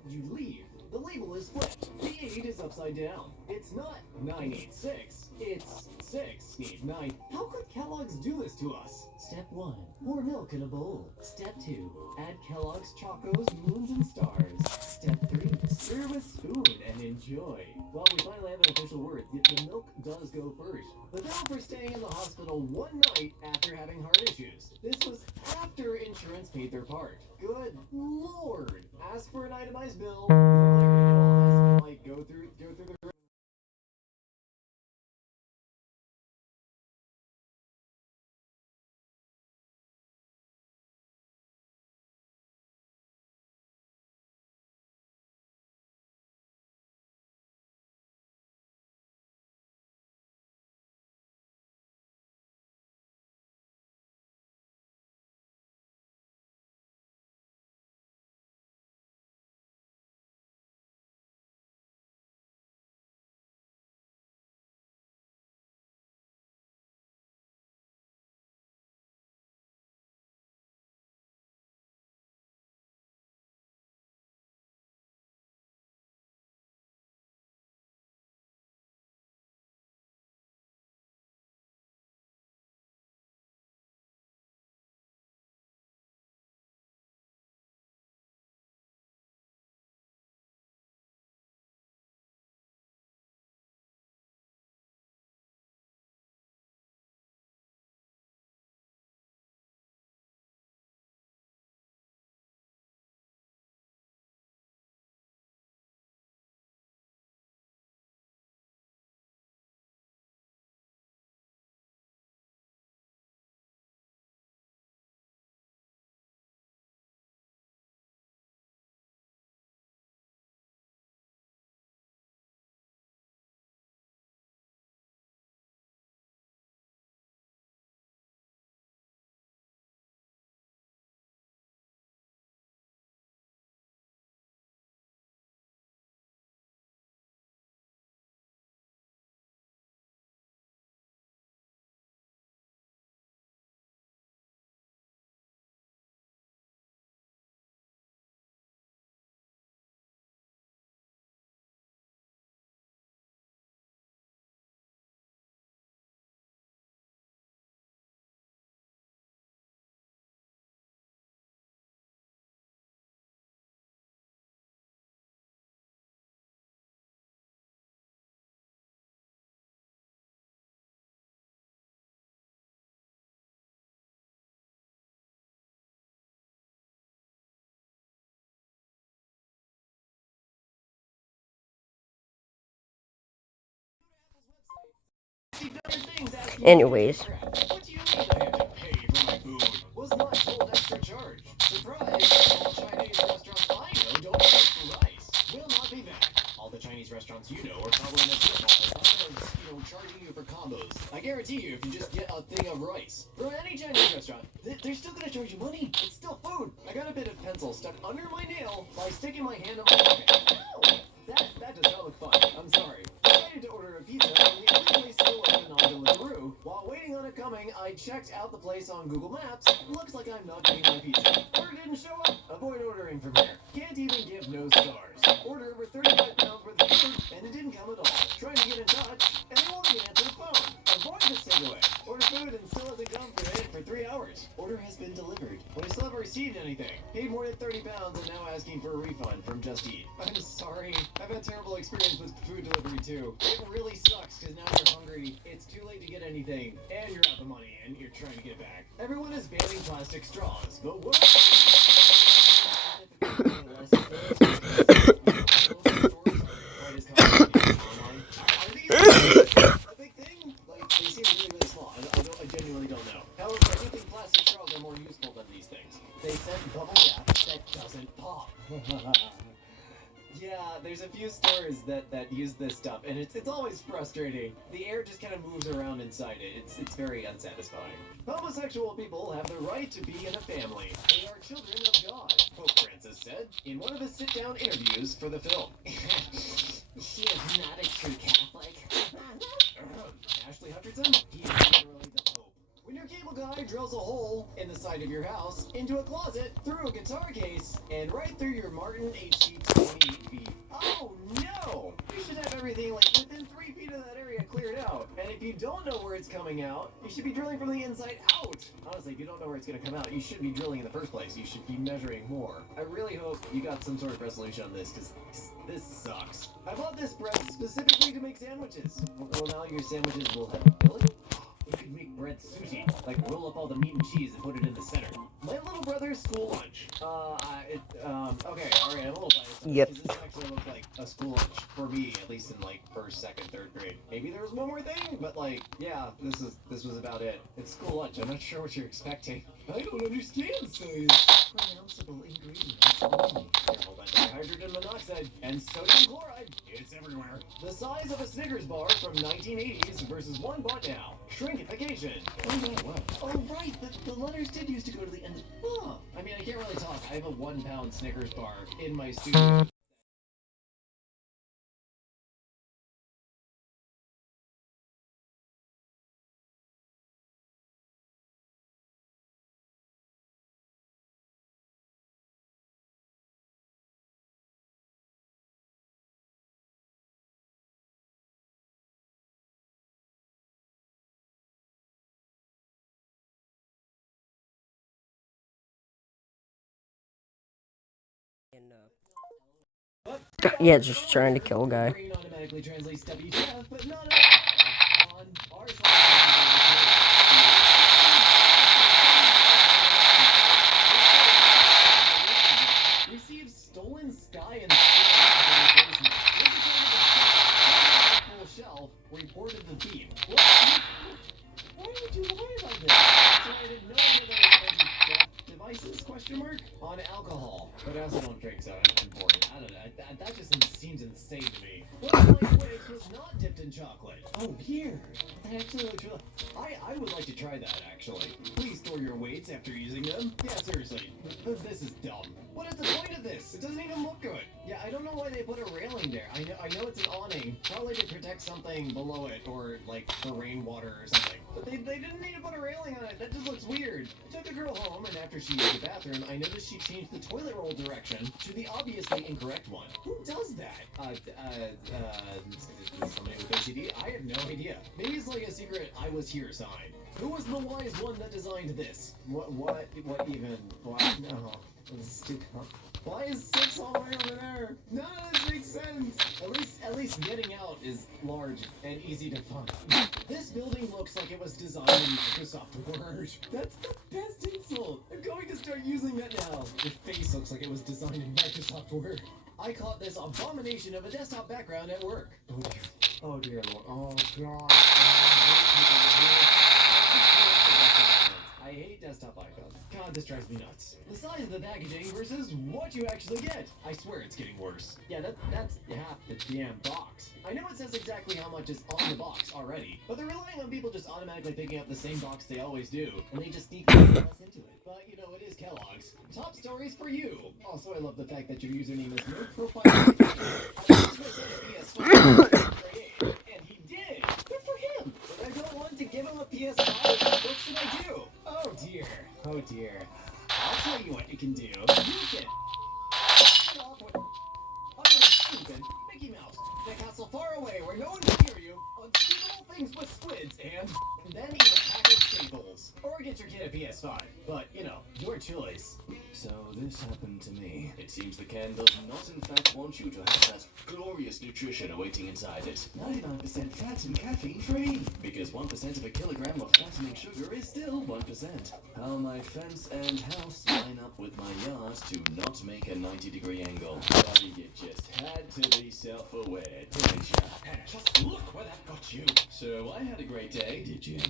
you leave. The label is flipped. The 8 is upside down. It's not 986. It's 689. How could Kellogg's do this to us? Step 1. Pour milk in a bowl. Step 2. Add Kellogg's Chocos, Moons, and Stars. Step 3. Stir with spoon and enjoy. Well, we finally have an official word. The milk does go first. The bill for staying in the hospital one night after having heart issues. This was after insurance paid their part. Good lord. Ask for an itemized bill. Like, go through the Anyways. What do you mean I have to pay for my food? Was not told extra charge. Surprise! All Chinese restaurants I know don't charge for rice. Will not be back. All the Chinese restaurants you know are probably in a strip mall, charging you for combos. I guarantee you, if you just get a thing of rice from any Chinese restaurant, they're still gonna charge you money. It's still food. I got a bit of pencil stuck under my nail by sticking my hand in my pocket. Ow! That does not look fun. I'm sorry. I decided to order a pizza from the only place still open on Deliveroo. While waiting on it coming, I checked out the place on Google Maps. Looks like I'm not getting my pizza. Order didn't show up. Avoid ordering from here. Can't even give no stars. Order over 35 pounds worth of food, and it didn't come at all. Trying to get in touch, and they won't even answer the phone. Avoid this takeaway. Order food and still hasn't come for 3 hours. Order has been delivered, but I still haven't received anything. Paid more than 30 pounds and now asking for a refund from Just Eat. I'm sorry. I've had terrible experience with food delivery too. It really sucks because now you're hungry, it's too late to get anything, and you're out the money and you're trying to get it back. Everyone is banning plastic straws, but what? A big thing? Like, they seem really small. I genuinely don't know. However, I do think plastic straws are more useful than these things. They send bubble wrap that doesn't pop. Yeah, there's a few stores that use this stuff, and it's always frustrating. The air just kind of moves around inside it. It's very unsatisfying. Homosexual people have the right to be in a family. They are children of God, Pope Francis said in one of his sit-down interviews for the film. He is not a true Catholic. Ashley Hutchinson? He is literally the Pope. When your cable guy drills a hole in the side of your house, into a closet, through a guitar case, and right through your Martin HC-28B. Oh no! You should have everything like within 3 feet of that area cleared out. And if you don't know where it's coming out, you should be drilling from the inside out. Honestly, if you don't know where it's going to come out, you shouldn't be drilling in the first place. You should be measuring more. I really hope you got some sort of resolution on this, because this sucks. I bought this bread specifically to make sandwiches. Well, now your sandwiches will have... Really? You could make bread sushi, like roll up all the meat and cheese and put it in the center. My little brother's school lunch. Okay, alright, I'm a little biased. Yep. Because this actually looked like a school lunch for me, at least in like 1st, 2nd, 3rd grade. Maybe there was one more thing, but like, yeah, this was about it. It's school lunch. I'm not sure what you're expecting. I don't understand science. Pronounceable ingredients only. Careful about hydrogen monoxide and sodium chloride. It's everywhere. The size of a Snickers bar from 1980s versus one bought now. Shrinkification. Oh, right. The letters did used to go to the end. Huh. I mean, I can't really talk. I have a 1-pound Snickers bar in my studio. Yeah, just trying to kill a guy. Brain automatically translates WTF, but not on our Received stolen sky and full shelf. Reported the thief. Why would you lie about this? So I didn't know that there was anti-theft devices? Question mark on alcohol. But I also don't drink, so I'm bored. I don't know. That just seems insane to me. What if my Twix was not dipped in chocolate? Oh, here. That actually looks really... I would like to try that, actually. Please store your weights after using them. Yeah, seriously. This is dumb. What is the point of this? It doesn't even look good. Yeah, I don't know why they put a railing there. I know it's an awning. Probably to protect something below it, or, like, for rainwater or something. But they didn't need to put a railing on it. That just looks weird. I took the girl home, and after she used the bathroom, I noticed she changed the toilet roll direction to the obviously incorrect one. Who does that? Somebody with OCD? I have no idea. Maybe it's like a secret I was here sign. Who was the wise one that designed this? What even? What? No. This is stupid. Why is 6 all the way over there? None of this makes sense. At least getting out is large and easy to find. This building looks like it was designed in Microsoft Word. That's the best insult. I'm going to start using that now. Your face looks like it was designed in Microsoft Word. I caught this abomination of a desktop background at work. Oh dear Lord. Oh God. I hate desktop icons. God, this drives me nuts. The size of the packaging versus what you actually get. I swear it's getting worse. Yeah, that's half the damn box. I know it says exactly how much is on the box already, but they're relying on people just automatically picking up the same box they always do, and they just sneak less into it. But, you know, it is Kellogg's. Top stories for you. Also, I love the fact that your username is no profile. And he did. Good for him. But I don't want to give him a PS5. What should I do? Oh dear. Oh dear. I'll tell you what you can do. You can get off with stupid Mickey Mouse in a castle far away where no one can hear you, unspeakable things with squids, and then eat a pack of staples. Or get your kid a PS5. But, you know, your choice. So this happened to me. It seems the can does not in fact want you to have that glorious nutrition awaiting inside it. 99% fat and caffeine free. Because 1% of a kilogram of fattening sugar is still 1%. How my fence and house line up with my yard to not make a 90-degree angle. Buddy, you just had to be self-aware, didn't ya? And just look where that got you. So I had a great day, did you?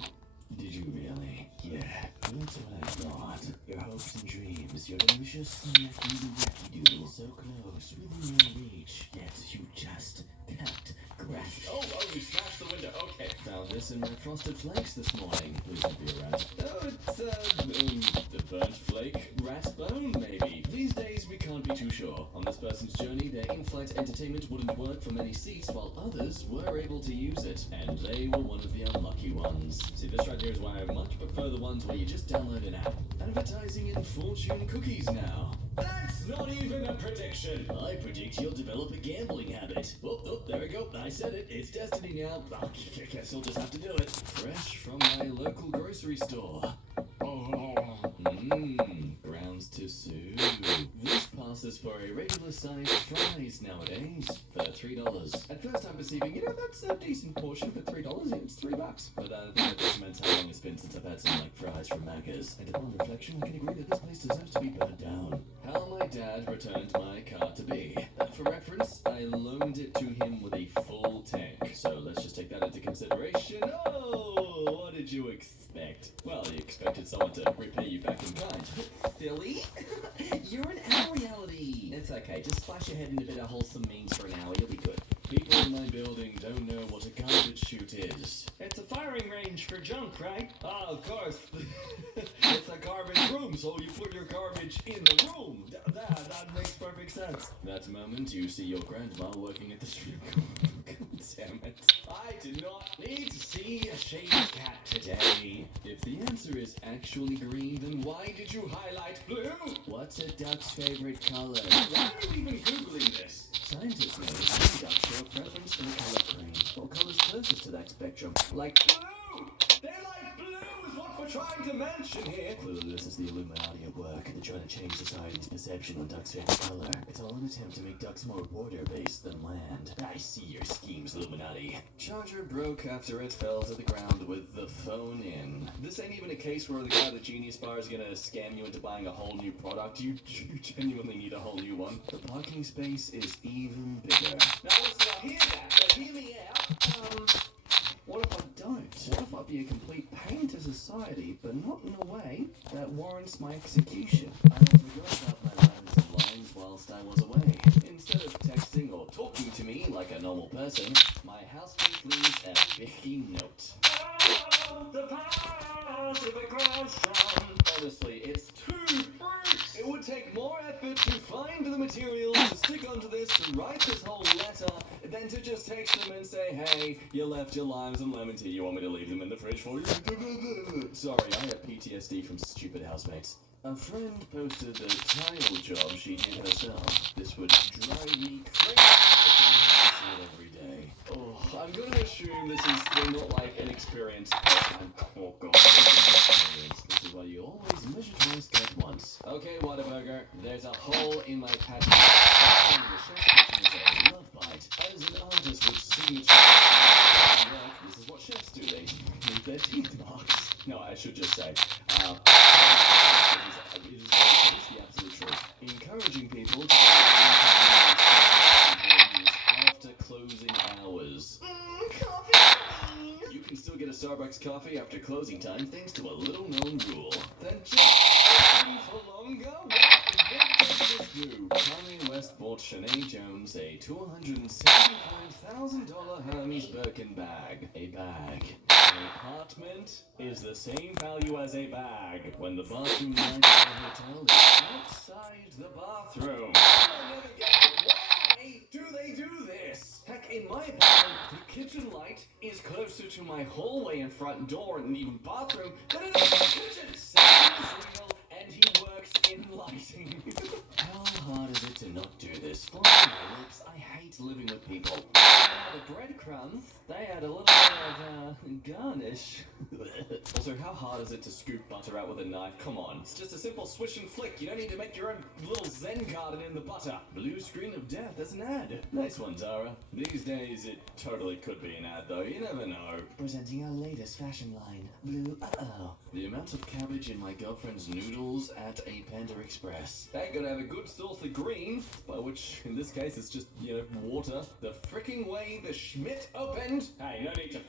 Did you really? Yeah, that's what I thought. Your hopes and dreams, your delicious snacky wacky doodle so close within your reach, yet you just can't grasp. Oh, you smashed the window. Okay. Found this in my frosted flakes this morning. Please don't be a rat. Oh, it's the burnt flake rat bone, maybe. These days we can't be too sure. On this person's journey, their in-flight entertainment wouldn't work for many seats, while others were able to use it, and they were one of the unlucky ones. See, this right here is why I much prefer the ones where you just download an app. Advertising in fortune cookies now. That's not even a prediction. I predict you'll develop a gambling habit. Oh, there we go. I said it. It's destiny now. I guess I'll just have to do it. Fresh from my local grocery store. Grounds to sue. This passes for a regular-sized fries nowadays for $3. At first I'm perceiving, that's a decent portion for $3. It's $3. But I think this meant how long it's been since I've had some fries from Macca's. And upon reflection, I can agree that this place deserves to be burnt down. How my dad returned my car to be. For reference, I loaned it to him with a full tank. So let's just take that into consideration. Oh, what did you expect? Well, you expected someone to repay you back in kind. Silly? You're in our reality. It's okay, just splash your head in a bit of wholesome memes for an hour, you'll be good. People in my building don't know what a garbage chute is. It's a firing range for junk, right? Ah, of course. It's a garbage room, so you put your garbage in the room. That makes perfect sense. That moment you see your grandma working at the strip club. God damn it. I did not need to see a shaved cat today. If the answer is actually green, then why did you highlight blue? What's a duck's favorite color? Why are you even Googling this? Scientists know that ducks show a preference for the color green. What color's closest to that spectrum? Like blue! They're like blue is what we're trying to mention here. Clearly this is the Illuminati at work. They're trying to change society's perception on ducks' favorite color. It's all an attempt to make ducks more water-based than land. I see your schemes, Illuminati. Charger broke after it fell to the ground with the phone in. This ain't even a case where the guy at the Genius Bar is gonna scam you into buying a whole new product. You genuinely need a whole new one. The parking space is even bigger. Now let's not hear that, but hear me out. What if I don't? What if I be a complete pain to society, but not in a way that warrants my execution? I forgot about my lines of lines whilst I was away. Instead of texting or talking to me like a normal person, my housemate leaves a sticky note. The past of aggression. Honestly, it's too freaks. It would take more effort to find the materials to stick onto this and write this whole letter than to just text them and say, hey, you left your limes and lemon tea. You want me to leave them in the fridge for you? Sorry, I have PTSD from stupid housemates. A friend posted the tile job she did herself. This would drive me crazy if I had to see it every day. Oh, I'm gonna assume this is still not like an experience. Oh god, experience. This is why you always measure twice, cut once. Okay, Whataburger, there's a hole in my patio. The chef's kitchen is a love bite. As an artist with signature work, this is what chefs do. They leave their teeth marks. No, I should just say, it is the absolute truth. Encouraging people to Starbucks coffee after closing time thanks to a little-known rule. Then just waiting for longer? Kanye West bought Shanae Jones a $275,000 Hermes Birkin bag. A bag. An apartment is the same value as a bag when the bathroom light of the hotel is outside the bathroom. I'll never get it. Why do they do this? Heck, in my apartment, the kitchen light is closer to my hallway and front door and even bathroom than it is the kitchen. Sam is real, and he works in lighting. How hard is it to not do this? For my lips, I hate living with people. The breadcrumbs, they add a little bit of garnish. Also, how hard is it to scoop butter out with a knife? Come on, it's just a simple swish and flick. You don't need to make your own little zen garden in the butter. Blue screen of death, that's an ad. Nice one, Tara. These days, it totally could be an ad, though. You never know. Presenting our latest fashion line, Blue Uh-Oh. The amount of cabbage in my girlfriend's noodles at a Panda Express. They gotta have a good source of green, by which, in this case, it's just, water. The fricking way the Schmidt opened. Hey, no need to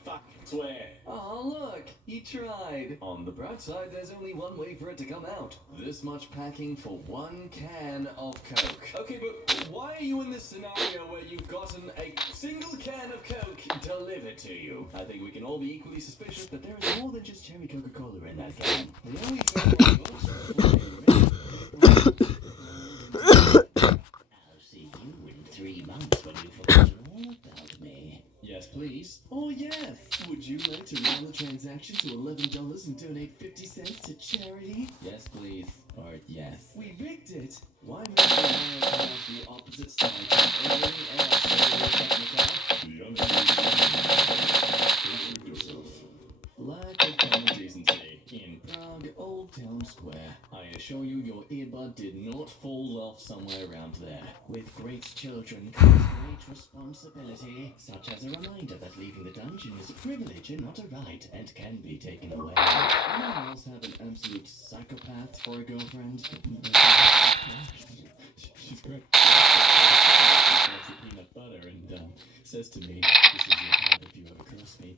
swear. Oh, look, he tried. On the bright side, there's only one way for it to come out. This much packing for one can of Coke. Okay, but why are you in this scenario where you've gotten a single can of Coke delivered to you? I think we can all be equally suspicious that there is more than just cherry Coca-Cola in that can. The only thing I'll see you in 3 months when you've forgotten all about me. Yes, please. Oh, yes. Would you like to round the transaction to $11 and donate 50 cents to charity? Yes, please. Or yes. We rigged it. Why make the have the opposite side to everything else? Lack of common decency. In Prague, Old Town Square. I assure you your earbud did not fall off somewhere around there. With great children comes great responsibility, such as a reminder that leaving the dungeon is a privilege and not a right, and can be taken away. Anyone else have an absolute psychopath for a girlfriend? She's great. She loves the peanut butter and says to me, "This is your hand if you ever cross me,"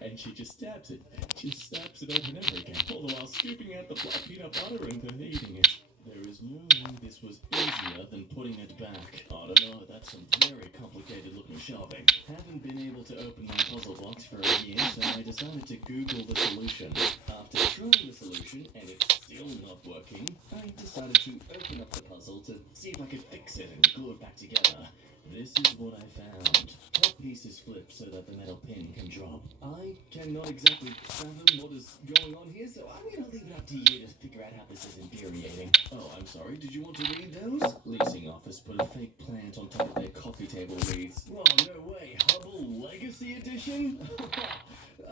and she just stabs it. She stabs it over and over again, all the while scooping out the black peanut butter and then eating it. There is no way this was easier than putting it back. I don't know, that's some very complicated looking shopping. Haven't been able to open my puzzle box for a year, so I decided to Google the solution. After trying the solution, and it's still not working, I decided to open up the puzzle to see if I could fix it and glue it back together. This is what I found. Top pieces flip so that the metal pin can drop. I cannot exactly fathom what is going on here, so I'm gonna leave it up to you to figure out how this is infuriating. Oh, I'm sorry, did you want to read those? Leasing office put a fake plant on top of their coffee table reads. Whoa, no way, Hubble Legacy Edition?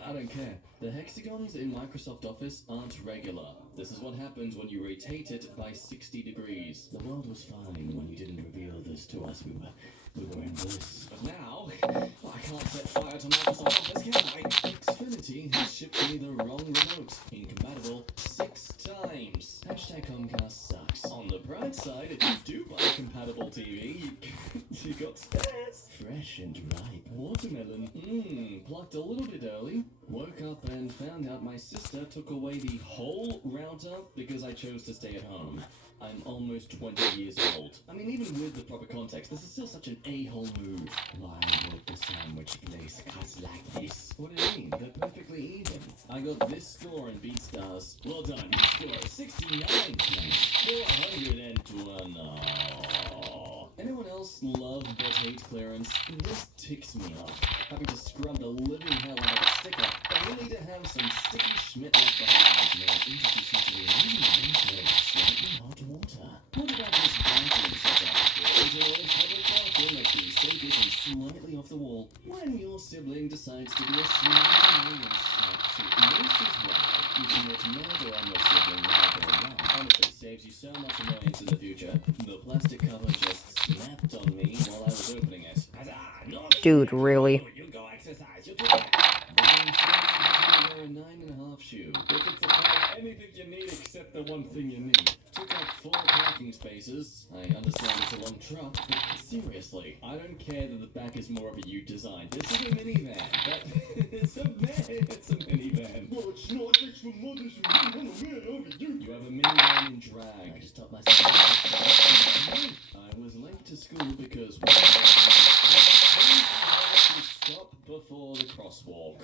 I don't care. The hexagons in Microsoft Office aren't regular. This is what happens when you rotate it by 60 degrees. The world was fine when you didn't reveal this to us. We were in bliss. But now, I can't set fire to Microsoft Office, can I? Xfinity has shipped me the wrong remote. Incompatible 6 times. Hashtag Comcast sucks. On the bright side, if you do buy a compatible TV, you got spares. Fresh and ripe. Watermelon. Plucked a little bit early. Woke up and found out my sister took away the whole router because I chose to stay at home. I'm almost 20 years old. I mean, even with the proper context, this is still such an a-hole move. Why would the sandwich place cut like this? What do you mean? They're perfectly even. I got this score in BeatStars. Well done, you score 69 points. 401. Anyone else love but hate clearance? This ticks me off. Having to scrub the living hell out of a sticker, only to have some sticky Schmidt left behind. May I introduce you to the amazing slightly hot water. What about this bathroom setup? There's an old public bathroom that can so good and slightly off the wall. When your sibling decides to be a slightly no you can get murder on your sibling rather than that. Honestly, saves you so much annoyance in the future. The plastic cover just snapped on me while I was opening it. Dude, really? You go exercise. You do Wear a 9.5 shoe. If it's a pair anything you need except the one thing you need. Took up 4 parking spaces. I understand it's a long truck, but seriously, I don't care that the back is more of a Ute design. This is a minivan. It's a minivan. Well, it's not. It's the mother's You have a minivan in drag. I just taught myself. I was late to school because one to stop before the crosswalk.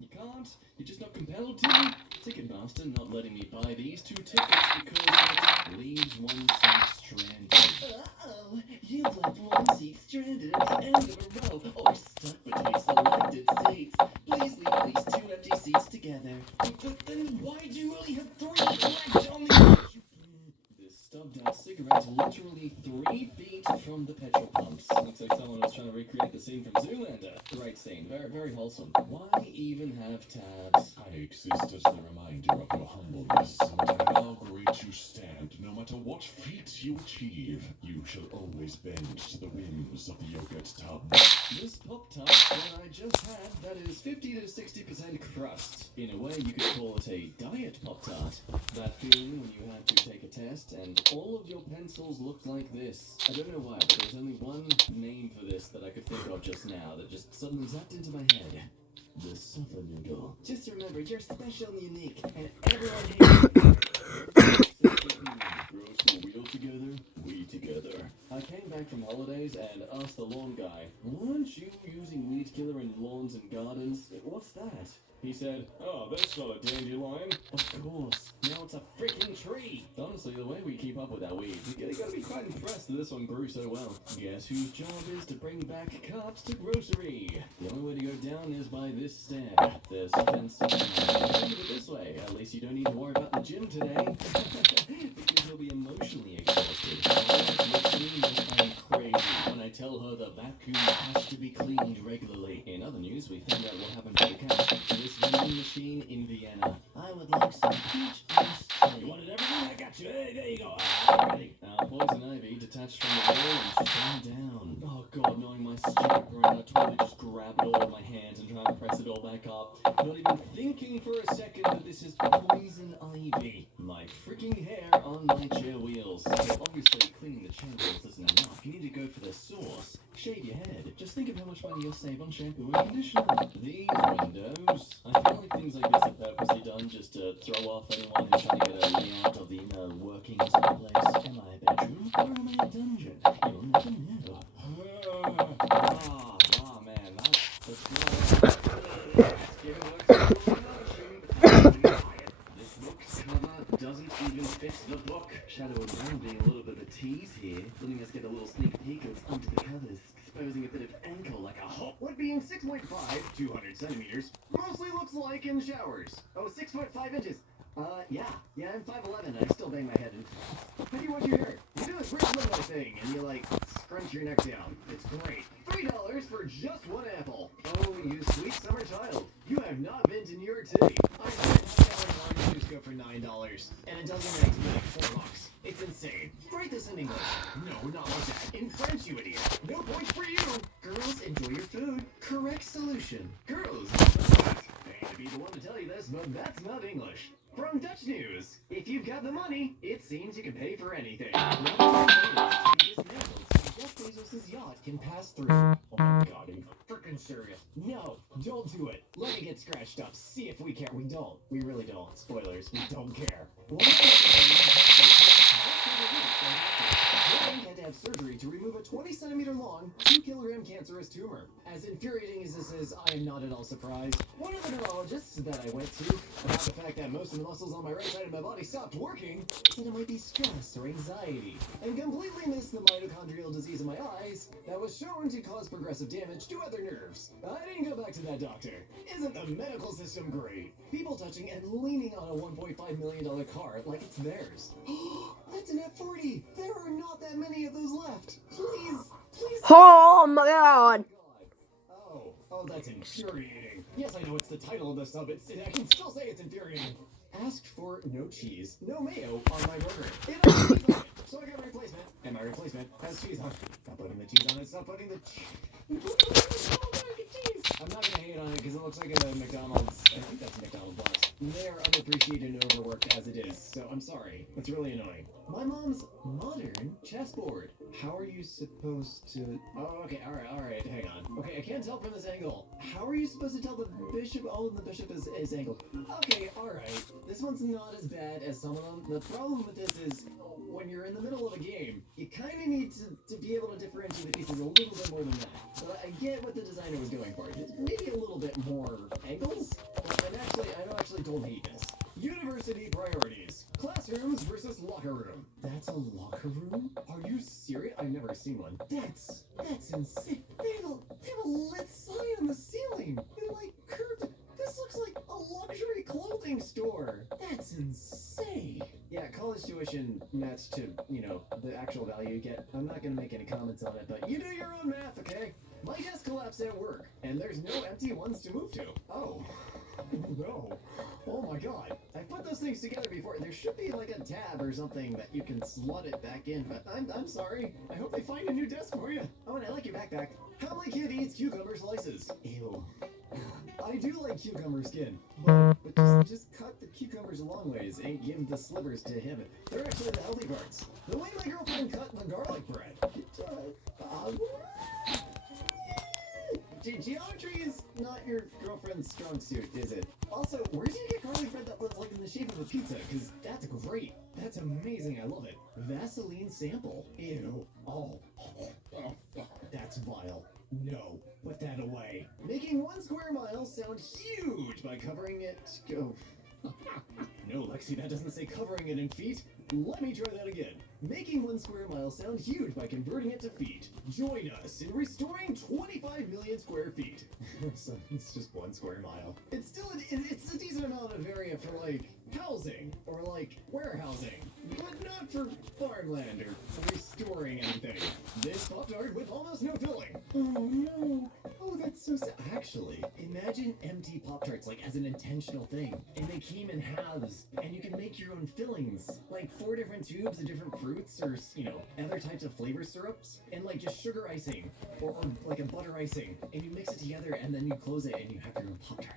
You can't. You're just not compelled to. Ticketmaster not letting me buy these 2 tickets because it leaves one seat stranded. Uh-oh, you've left one seat stranded at the end of a row or stuck between selected seats. Please leave these 2 empty seats together. But then why do you only have 3 left on the This stubbed out cigarette's literally 3 feet from the petrol pumps. Looks like someone was trying to recreate the scene from Zoolander. Great scene, very, very wholesome. Why even have tabs? I exist as the reminder of your humbleness. No matter how great you stand, no matter what feat you achieve, you shall always bend to the whims of the yogurt tub. This Pop-Tart that I just had, that is 50 to 60% crust. In a way, you could call it a diet Pop-Tart. That feeling when you had to take a test and all of your pencils looked like this. I don't know why, but there's only one name for this that I could think of just now that just suddenly zapped into my head. The Supper Noodle. Just remember, you're special and unique, and everyone hates you. Grows the wheel together, we together. I came back from holidays and asked the lawn guy, "Weren't you using weed killer in lawns and gardens? What's that?" He said, "Oh, that's not a dandelion." Of course. Now it's a freaking tree. Honestly, the way we keep up with our weeds, you gotta be quite impressed that this one grew so well. Guess whose job is to bring back carts to grocery? The only way to go down is by this stair. There's fence. Think of it this way, at least you don't need to worry about the gym today. Because you'll be emotionally exhausted. I'm crazy when I tell her the vacuum has to be cleaned regularly. In other news, we found out what happened to the cat. This vending machine in Vienna. I would like some peach ice tea. You wanted everything? I got you. Hey, there you go. Ready. Poison ivy detached from the wall and fell down. Oh god, knowing my stupid brain, I totally just grab it all with my hands and try and press it all back up. Not even thinking for a second that this is poison ivy. My freaking hair on my chair wheels. So obviously cleaning the chair wheels isn't enough. You need to go for the source. Shave your head. Just think of how much money you'll save on shampoo and conditioner. These windows. I feel like things like this are purposely done just to throw off anyone who's trying to get a layout of the inner workings of the place. Am I a bedroom or am I a dungeon? You'll never know. Man, that's This book's cover doesn't even fit the book. Shadow and Bone being a little bit of a tease here, letting us get a little sneak peek at under the covers, exposing a bit of ankle like a hole. What being 6'5", 200 centimeters, mostly looks like in showers. Oh, 6'5" inches. Yeah, I'm 5'11", I still bang my head in. How do you want your hair? You do this weird limbo thing, and you like, scrunch your neck down. It's great. $3 for just 1 apple. Oh, you sweet summer child. You have not been to New York City. I saw orange juice go for $9, and a dozen eggs for like $4. It's insane. Write this in English. No, not like that. In French, you idiot. No points for you. Girls, enjoy your food. Correct solution. Girls, I hate to be the one to tell you this, but that's not English. From Dutch News, if you've got the money, it seems you can pay for anything. Jeff Bezos' yacht can pass through. Oh my god, are you freaking serious? No, don't do it. Let it get scratched up. See if we care. We don't. We really don't. Spoilers, we don't care. He had to have surgery to remove a 20-centimeter long, 2-kilogram cancerous tumor. As infuriating as this is, I am not at all surprised. One of the neurologists that I went to about the fact that most of the muscles on my right side of my body stopped working said it might be stress or anxiety, and completely missed the mitochondrial disease in my eyes that was shown to cause progressive damage to other nerves. I didn't go back to that doctor. Isn't the medical system great? People touching and leaning on a $1.5 million car like it's theirs. That's an F40. There are not that many of those left. Please. Oh my god. Oh, that's infuriating. Yes, I know it's the title of the sub. I can still say it's infuriating. Asked for no cheese, no mayo on my burger. So I got a replacement, and my replacement has cheese on it. Stop putting the cheese on it. Stop putting the cheese. I'm not gonna hate on it because it looks like a McDonald's. I think that's a McDonald's box. They are unappreciated and overworked as it is, so I'm sorry. It's really annoying. My mom's modern chessboard. How are you supposed to... Oh, okay, alright, hang on. Okay, I can't tell from this angle. How are you supposed to tell the bishop? Oh, the bishop is angled. Okay, alright. This one's not as bad as some of them. The problem with this is, when you're in the middle of a game, you kind of need to be able to differentiate the pieces a little bit more than that. But I get what the designer was going for. Maybe a little bit more angles? But I don't actually don't hate this. University priorities. Classrooms versus locker room. That's a locker room? Are you serious? I've never seen one. That's insane. They have a lit sign on the ceiling. They're like curved. This looks like a luxury clothing store. That's insane. Yeah, college tuition matched to, the actual value you get. I'm not gonna make any comments on it, but you do your own math, okay? My desk collapsed at work, and there's no empty ones to move to. Oh. No. Oh my god. I put those things together before. There should be like a tab or something that you can slot it back in, but I'm sorry. I hope they find a new desk for you. Oh, and I like your backpack. How my kid eats cucumber slices. Ew. I do like cucumber skin, but just cut the cucumbers a long ways and give the slivers to him. They're actually the healthy parts. The way my girlfriend cut the garlic bread. Geometry is not your girlfriend's strong suit, is it? Also, where did you get garlic bread that was like in the shape of a pizza? Because that's great. That's amazing. I love it. Vaseline sample. Ew. Oh. That's vile. No. Put that away. Making 1 square mile sound huge by covering it. Oh. No, Lexi, that doesn't say covering it in feet. Let me try that again. Making 1 square mile sound huge by converting it to feet. Join us in restoring 25 million square feet. So it's just 1 square mile. It's still it's a decent amount of area for like housing or like warehousing, but not for farmland or restoring anything. This Pop-Tart with almost no filling. Oh no. Oh, that's so sad. Actually, imagine empty Pop-Tarts like as an intentional thing, and they came in halves, and you can make your own fillings, like 4 different tubes of different fruits or other types of flavor syrups, and like just sugar icing or like a butter icing, and you mix it together and then you close it and you have your own Pop-Tart.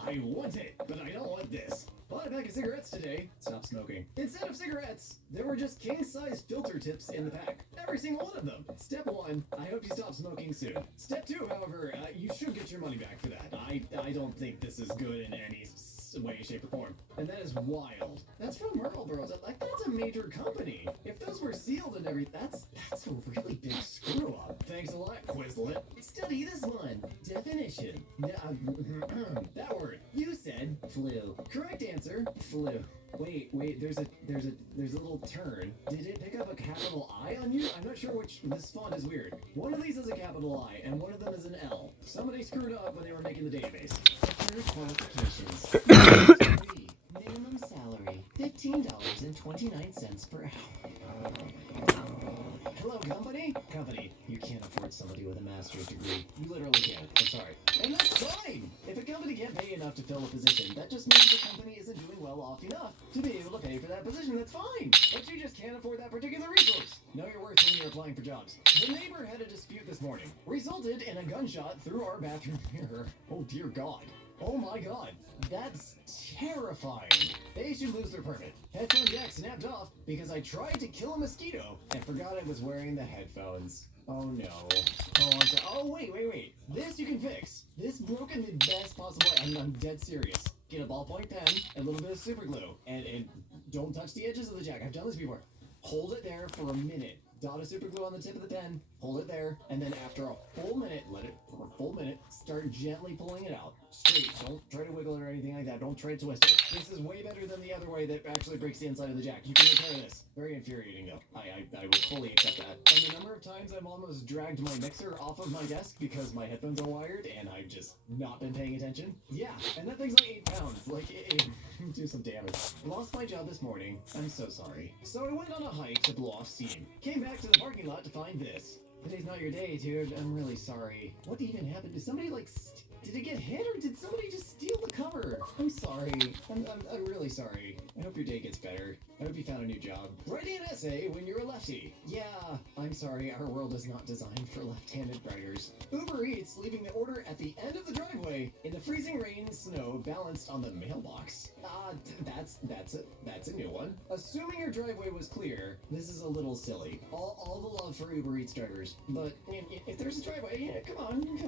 I want it, but I don't want this. Bought a pack of cigarettes today. Stop smoking. Instead of cigarettes, there were just king-size filter tips in the pack. Every single one of them. Step 1, I hope you stop smoking soon. Step 2, however, you should get your money back for that. I don't think this is good in any way, shape, or form. And that is wild. That's from Marlboro. Like, that's a major company. If those were sealed and everything, that's a really big screw up. Thanks a lot, Quizlet. Study this one. Definition. That word. You said flu. Correct answer, flu. Wait, there's a little turn. Did it pick up a capital I on you? I'm not sure which. This font is weird. One of these is a capital I, and one of them is an L. Somebody screwed up when they were making the database. Qualifications. Minimum salary, $15.29 per hour. Hello, company? Company, you can't afford somebody with a master's degree. You literally can't. I'm sorry. And that's fine! If a company can't pay enough to fill a position, that just means the company isn't doing well off enough to be able to pay for that position. That's fine! But you just can't afford that particular resource. Know your worth when you're applying for jobs. The neighbor had a dispute this morning. Resulted in a gunshot through our bathroom mirror. Oh dear God. Oh my god, that's terrifying. They should lose their permit. Headphone jack snapped off because I tried to kill a mosquito and forgot I was wearing the headphones. Oh no. Oh, I'm sorry. Oh, wait. This you can fix. This broke in the best possible way. I'm dead serious. Get a ballpoint pen, a little bit of super glue, and don't touch the edges of the jack. I've done this before. Hold it there for a minute. Dot a super glue on the tip of the pen, hold it there, and then after a full minute, let it for a full minute, start gently pulling it out. Straight, don't try to wiggle it or anything like that, don't try to twist it. This is way better than the other way that actually breaks the inside of the jack. You can repair this. Very infuriating though. I would fully accept that. And the number of times I've almost dragged my mixer off of my desk because my headphones are wired and I've just not been paying attention. Yeah, and that thing's like 8 pounds. Like, it do some damage. Lost my job this morning. I'm so sorry. So I went on a hike to blow off steam. Came back to the parking lot to find this. Today's not your day, dude. I'm really sorry. What even happened? Did somebody, like, did it get hit or did somebody just steal the cover? I'm sorry. sorry. I'm really sorry. I hope your day gets better. I hope you found a new job. Writing an essay when you're a lefty. Yeah, I'm sorry. Our world is not designed for left-handed writers. Uber Eats leaving the order at the end of the driveway in the freezing rain, snow, balanced on the mailbox. That's a new one. Assuming your driveway was clear, this is a little silly. All the love for Uber Eats drivers, but if there's a driveway, come on,